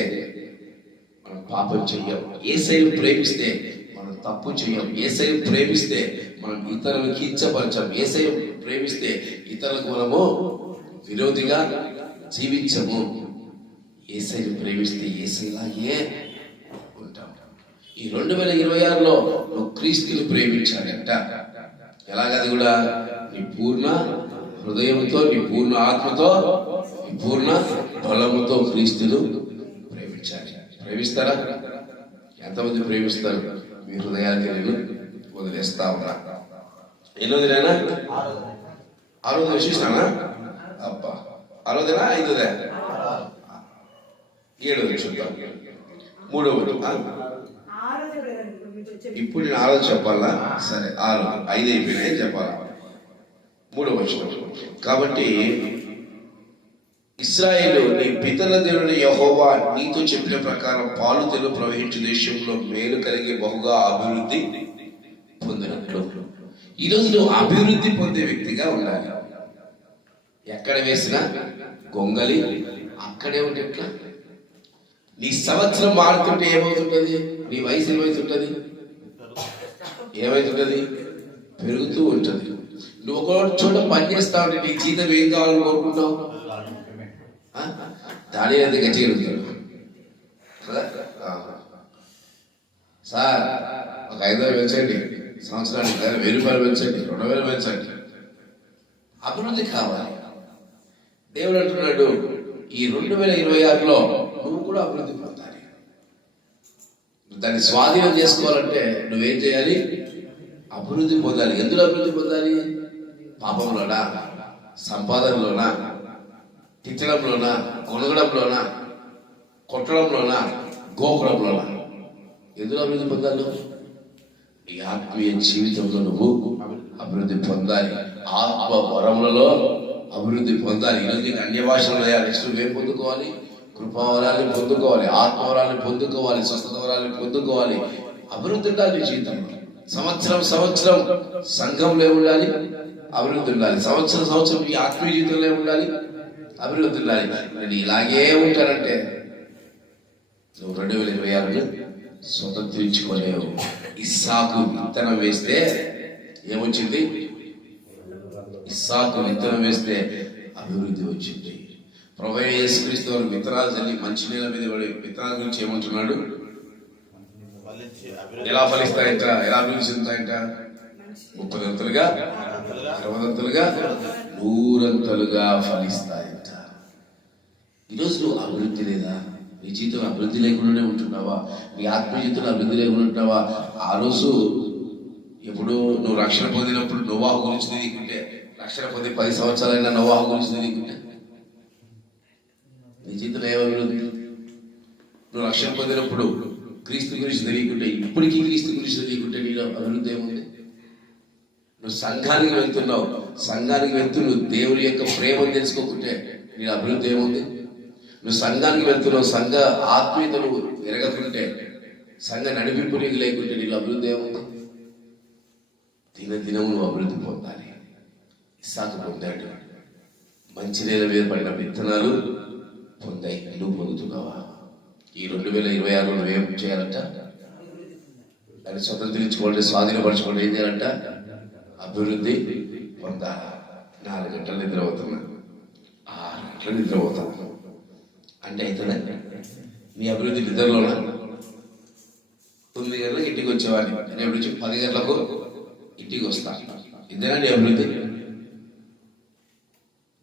మనం పాపం చెయ్యం, యేసయ్యను ప్రేమిస్తే మనం తప్పు చెయ్యం, యేసయ్యను ప్రేమిస్తే మనం ఇతరులకు కించపరచం, యేసయ్యను ప్రేమిస్తే ఇతరులకు మనము విరోధిగా జీవించము. యేసయ్యను ప్రేమిస్తే యేసయ్యలాగే ఉంటాం. ఈ 2026లో నువ్వు క్రీస్తుని ప్రేమించాలంట. ఎలాగది కూడా? నీ పూర్ణ హృదయంతో, నీ పూర్ణ ఆత్మతో, నీ పూర్ణ బలముతో క్రీస్తును ప్రేమించాలి. ప్రేమిస్తారా? ఎంతమంది ప్రేమిస్తారు? మీ హృదయానికి నేను వదిలేస్తా ఉన్నా. ఎన్నో దినా? ఆ రోజు విశిస్తానా? అబ్బా, ఆ రోజునా? ఐదుదా? 7వ చూద్దాం. 3వ. ఇప్పుడు నేను 6 చెప్పాలా? సరే, 6, 5 అయిపోయినాయి చెప్పాలా. 3వ వచనం. కాబట్టి ఇశ్రాయేలు, నీ పితరుల దేవుడైన యెహోవా నీతో చెప్పిన ప్రకారం పాలు తేనెలు ప్రవహించు దేశంలో మేలు కలిగి బహుగా అభివృద్ధి పొందినట్లు. ఈరోజు నువ్వు అభివృద్ధి పొందే వ్యక్తిగా ఉండాలి. ఎక్కడ వేసినా గొంగలి అక్కడే ఉంటే ఎట్లా? నీ సంవత్సరం మారుతుంటే ఏమవుతుంటది? నీ వయసు ఏమవుతుంటది? ఏమవుతుంటది? పెరుగుతూ ఉంటుంది. నువ్వు ఒక చోట పని చేస్తా ఉంటే నీ జీతం ఏం కావాలని కోరుకుంటావు? దాని దగ్గర చేరుతాడు కదా. సార్, ఒక 5,000 పెంచండి, సంవత్సరానికి 1,000 రూపాయలు పెంచండి, 2,000 పెంచండి. అభివృద్ధి కావాలి. దేవుడు అంటున్నాడు, ఈ 2026లో నువ్వు కూడా అభివృద్ధి పొందాలి. దాన్ని స్వాధీనం చేసుకోవాలంటే నువ్వేం చేయాలి? అభివృద్ధి పొందాలి. ఎందులో అభివృద్ధి పొందాలి? పాపంలోనా? సంపాదనలోనా? తిట్టడంలోనా? కొనగడంలోనా? కొట్టడంలోనా? గోకుడంలోనా? ఎందులో అభివృద్ధి పొందాలి? ఈ ఆత్మీయ జీవితంలో నువ్వు అభివృద్ధి పొందాలి. ఆత్మ వరములలో అభివృద్ధి పొందాలి. ఈరోజు నీకు అన్య భాషలు నెక్స్ట్ నువ్వేం పొందుకోవాలి? కృపావరాన్ని పొందుకోవాలి, ఆత్మవరాన్ని పొందుకోవాలి, స్వస్థత వరాన్ని పొందుకోవాలి. అభివృద్ధి ఉండాలి నీ జీవితంలో. సంవత్సరం సంఘంలో ఉండాలి, అభివృద్ధి ఉండాలి. సంవత్సరం ఈ ఆత్మీయ జీవితంలో ఉండాలి, అభివృద్ధి ఉండాలి. నేను ఇలాగే ఉంటానంటే నువ్వు 2026 స్వతంత్రించుకోలేవు. ఇస్సాకు విత్తనం వేస్తే ఏమొచ్చింది? ఇస్సాకు విత్తనం వేస్తే అభివృద్ధి వచ్చింది. ప్రభువైన యేసుక్రీస్తు వారు విత్తనాలు చల్లి మంచి నేల మీద పడి విత్తనాల గురించి ఏమంటున్నాడు? ఎలా ఫలిస్తాయంట? ఎలా అభివృద్ధి చెందుతాయంట? 30 దంతలుగా, 60 దంతలుగా, 100 దంతలుగా ఫలిస్తాయంట. ఈరోజు నువ్వు అభివృద్ధి లేదా? నీ జీవితం అభివృద్ధి లేకుండానే ఉంటున్నావా? నీ ఆత్మీయ జీవితంలో అభివృద్ధి లేకుండా ఉంటున్నావా? ఆ రోజు ఎప్పుడు నువ్వు రక్షణ పొందినప్పుడు నోవాహు గురించి తెలియకుంటే, రక్షణ పొంది 10 సంవత్సరాలైనా నోవాహు గురించి తెలియకుంటే నీ జీవితంలో ఏమభివృద్ధి? నువ్వు రక్షణ పొందినప్పుడు క్రీస్తు గురించి తెలియకుంటే, ఇప్పటికీ క్రీస్తు గురించి తెలియకుంటే నీలో అభివృద్ధి ఏముంది? నువ్వు సంఘానికి వెళ్తున్నావు, నువ్వు దేవుని యొక్క ప్రేమను తెలుసుకోకుంటే నీ అభివృద్ధి ఏముంది? నువ్వు సంఘానికి వెళ్తున్నావు, సంఘ ఆత్మీయతను ఎరగకుంటే, సంఘ నడిపింపు నీకు లేకుంటే నీలో అభివృద్ధి ఏముంది? దినదినము నువ్వు అభివృద్ధి పొందాలి. ఇస్సాకు పొందాడు. మంచి నేల మీద పడిన విత్తనాలు పొందాయి. నువ్వు పొందుతున్నావా? ఈ 2026లో నువ్వేం చేయాలంట? దాన్ని స్వతంత్రించుకోండి, స్వాధీనపరచుకోండి. ఏం చేయాలంట? అభివృద్ధి పొందాలి. 4 గంటలు నిద్రపోతున్నా, 6 గంటలు నిద్రపోతాను అంటే అవుతుందండి. నీ అభివృద్ధి నిద్రలోనా? 9 గంటలకు ఇంటికి వచ్చేవాడిని, నేను ఎప్పుడు 10 గంటలకు ఇంటికి వస్తా. ఇదేనా నీ అభివృద్ధి?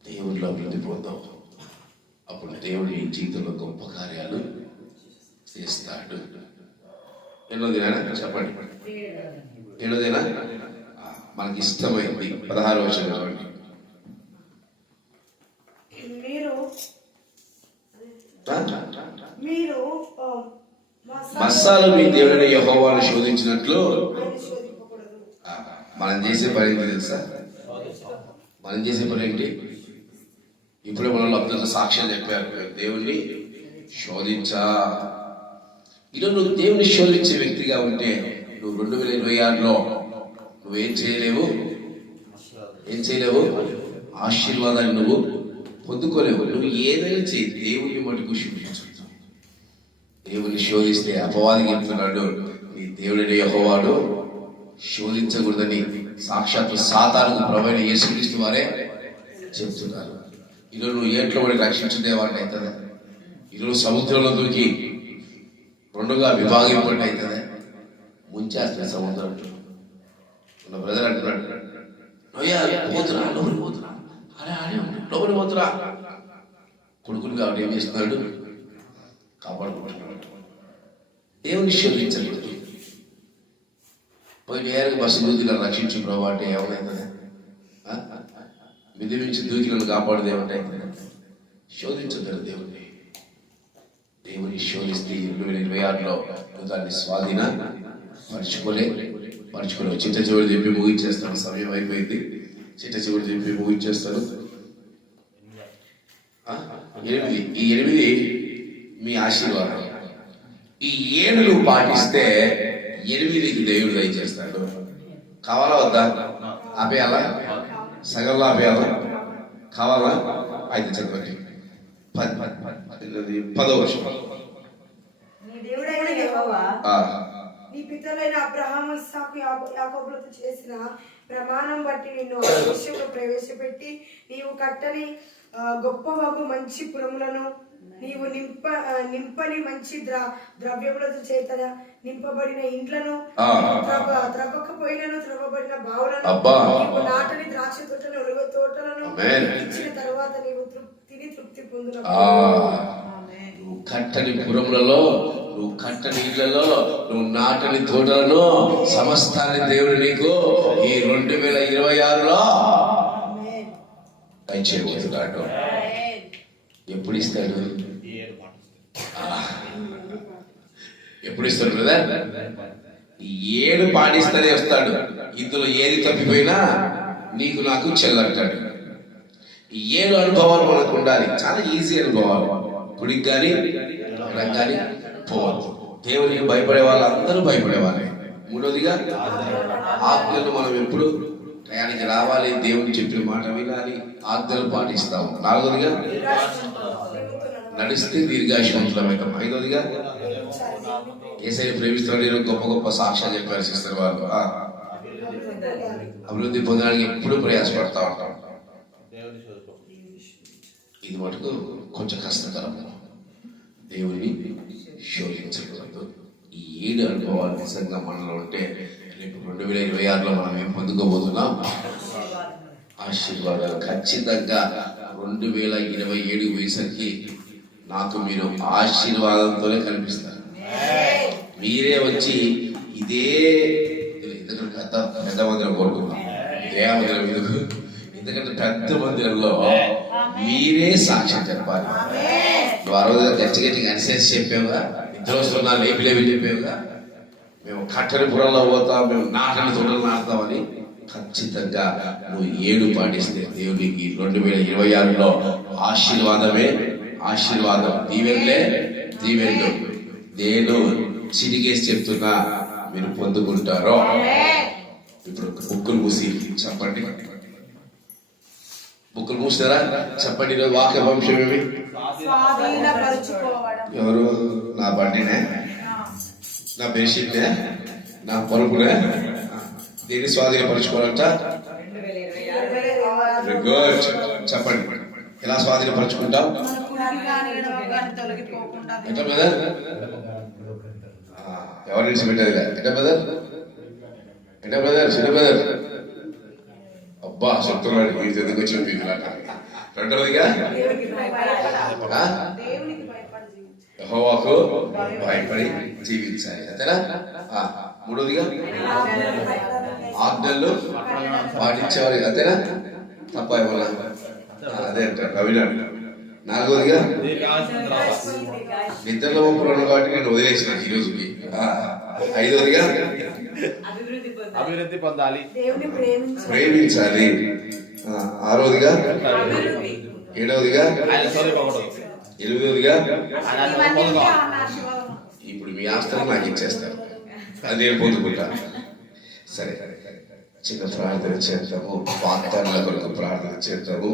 దేవుడిలో అభివృద్ధి పొందావు. అప్పుడు దేవుడి జీవితంలో గొప్ప కార్యాలు చేస్తాడు. ఎన్నోదేనా? చెప్పండి. ఎన్నోదేనా? మనకి ఇష్టమైంది 16వ వచనం. మస్సాలు మీ దేవుడైన యెహోవాను శోధించినట్లు మనం చేసే పని ఏంటి తెలుసా? మనం చేసే పని ఏంటి? ఇప్పుడే మనలో అబ్దుల్ సాక్ష్యం చెప్పారు, దేవుణ్ణి శోధించా. ఈరోజు నువ్వు దేవుని శోధించే వ్యక్తిగా ఉంటే నువ్వు 2026లో నువ్వేం చేయలేవు, ఆశీర్వాదాన్ని నువ్వు పొందుకోలేవు. నువ్వు ఏదైనా చేయి, దేవుని మటుకు శోధించు. దేవుని శోధిస్తే అపవాదికి చెప్తున్నాడు, నీ దేవుడైన యెహోవాను శోధించకూడదని సాక్షాత్తు సాతానుకు ప్రభువైన యేసుక్రీస్తు వారే చెప్తున్నారు. ఈరోజు నువ్వు ఏట్లో పడి రక్షించుకునేవాడిని అవుతుందా? ఈరోజు సముద్రంలో దూకి 2గా విభాగింపండి అవుతుందా? ముంచేస్తుంది సముద్రం. మన బ్రదర్ అంటున్నాడు, పోతున్నా అరే అరే లోపలి పోతురా. కొడుకులు కాబట్టి ఏం చేస్తున్నాడు? కాపాడుకుంటున్నాడు. దేవుని శోధించలేదు. పోయి నేరుగా బస్సు దూకిన రక్షించు ప్రభు అంటే ఏమైతుంది? మిది మించి దూకిలను కాపాడుదే ఉంటాయి. శోధించగలరు దేవుణ్ణి. దేవుని శోధిస్తే 2026లో దాన్ని స్వాధీన పరుచుకోలేవు. చిట్ట చివరి చెప్పి ముగించేస్తాను. సమయం అయిపోయింది. చిట్ట చివరి చెప్పి ముగించేస్తాను. 8 ఈ 8 మీ ఆశీర్వాదం. ఈ 7 నువ్వు పాటిస్తే 8కి దేవుడు దయచేస్తాడు. కావాలా వద్దా? ఆపేయాలా? సగంలో ఆపేయాలా? కావాలా? అయితే చదవండి. 10వ వచనం. నీ దేవుడైన యెహోవా నీ పితరులైన అబ్రహాము, ఇస్సాకు, యాకోబులతో చేసిన ప్రమాణం బట్టి నిన్ను ఆ దేశంలో ప్రవేశపెట్టి నీవు కట్టని గొప్పవగు మంచి పురములను, నీవు నింపని మంచి ద్రవ్యములతో చేత నింపబడిన ఇండ్లను, త్రవ్వకపోయినను త్రవ్వబడిన బావులను, నీవు నాటని ద్రాక్ష తోటలను, ఒలివ తోటలను ఇచ్చిన తర్వాత నీవు తృప్తి పొందున. నువ్వు కట్టని పురములలో, నువ్వు కట్టని ఇళ్లలో, నువ్వు నాటని తోటలను, సమస్తాన్ని దేవుడు నీకు ఈ 2026లో దయచేయబోతున్నాడు. ఎప్పుడు ఇస్తాడు? ఎప్పుడు ఇస్తాడు బ్రదర్? 7 పాటిస్తూనే వస్తాడు. ఇందులో ఏది తప్పిపోయినా నీకు నాకు చెల్లంటాడు. 7 అనుభవాలు మనకు ఉండాలి. చాలా ఈజీ అనుభవాలు. గుడికి కానీ ఎక్కడికి కానీ పోవద్దు. దేవునికి భయపడే వాళ్ళందరూ భయపడేవాళ్ళే. 3వదిగా ఆజ్ఞలు మనం ఎప్పుడు టయానికి రావాలి, దేవుని చెప్పిన మాట వినాలి, ఆజ్ఞలు పాటిస్తాము. 4వదిగా నడిస్తే దీర్ఘాయుష్మంతులమవుతాం. 5వదిగా యేసయ్య ప్రేమిస్తున్నాడు. గొప్ప గొప్ప సాక్ష్యాలు చెప్పారు సిస్టర్ వాళ్ళు. అభివృద్ధి పొందడానికి ఎప్పుడు ప్రయాసపడతా ఉంటాం. ఇది మటుకు కొంచెం కష్టతరం. దేవుని శోధించకూడదు. ఈ 7 అనుభవాలు నిజంగా మనలో ఉంటే రేపు 2026లో మనం ఏం పొందుకోబోతున్నాం? ఆశీర్వాదాలు. ఖచ్చితంగా 2027 పోయేసరికి నాకు మీరు ఆశీర్వాదంతోనే కనిపిస్తారు. మీరే వచ్చి ఇదే పెద్ద మందిరం కోరుకున్నాం. దేవమందిరం ఎందుకు? ఎందుకంటే పెద్ద మందిరంలో మీరే సాక్ష్యం చెప్పాలి. నువ్వు ఆ రోజుగా గట్టిగా అనిసేసి చెప్పావుగా, ఇద్దరు వస్తున్నా లేపి చెప్పావుగా, మేము కట్టని పురంలో పోతాం, మేము నాటని తోటలు నాటుతామని. ఖచ్చితంగా నువ్వు 7 పాటిస్తే దేవునికి 2026లో ఆశీర్వాదం. దీవెనలు నేను చిరిగేసి చెప్తున్నా, మీరు పొందుకుంటారో. ఇప్పుడు బుక్కులు మూసి చెప్పండి. బుక్కులు మూస్తారా? చెప్పండి. వాక్య వంశం ఏమి? ఎవరు? నా బండినే, నా బెడ్షీట్నే, నా పరుపునే దీన్ని స్వాధీనపరచుకోవాలంట. Very good. చెప్పండి. ఎలా స్వాధీనపరచుకుంటాం? ఎట్లా బ్రదర్? ఎవరు నిలిచిపెట్టేదిగా? ఎట్లా బ్రదర్? చిన్న బ్రదర్ అబ్బా చెప్తున్నాడు. మీరు ఎందుకు వచ్చి 2వదిగా యెహోవాకు భయపడి జీవించాలి. అంతేనా? 3వదిగా ఆజ్ఞలు పాటించేవారు. అంతేనా? తప్ప ఏమన్నా? అదే అంటారు రవినాడు. 4వదిగా నిద్రలో ఉన్నాడు కాబట్టి నేను వదిలేసిన ఈ రోజుకి. 5వదిగా అభివృద్ధి పొందాలి, ప్రేమించాలి. 6వదిగా 7వదిగా 8వదిగా ఇప్పుడు మీ ఆస్తులు నాకు ఇచ్చేస్తారు. అది నేను పొందుకుంటా. సరే, చిన్న ప్రార్థన చేద్దాము. వాగ్దానాల కొరకు ప్రార్థన చేద్దాము.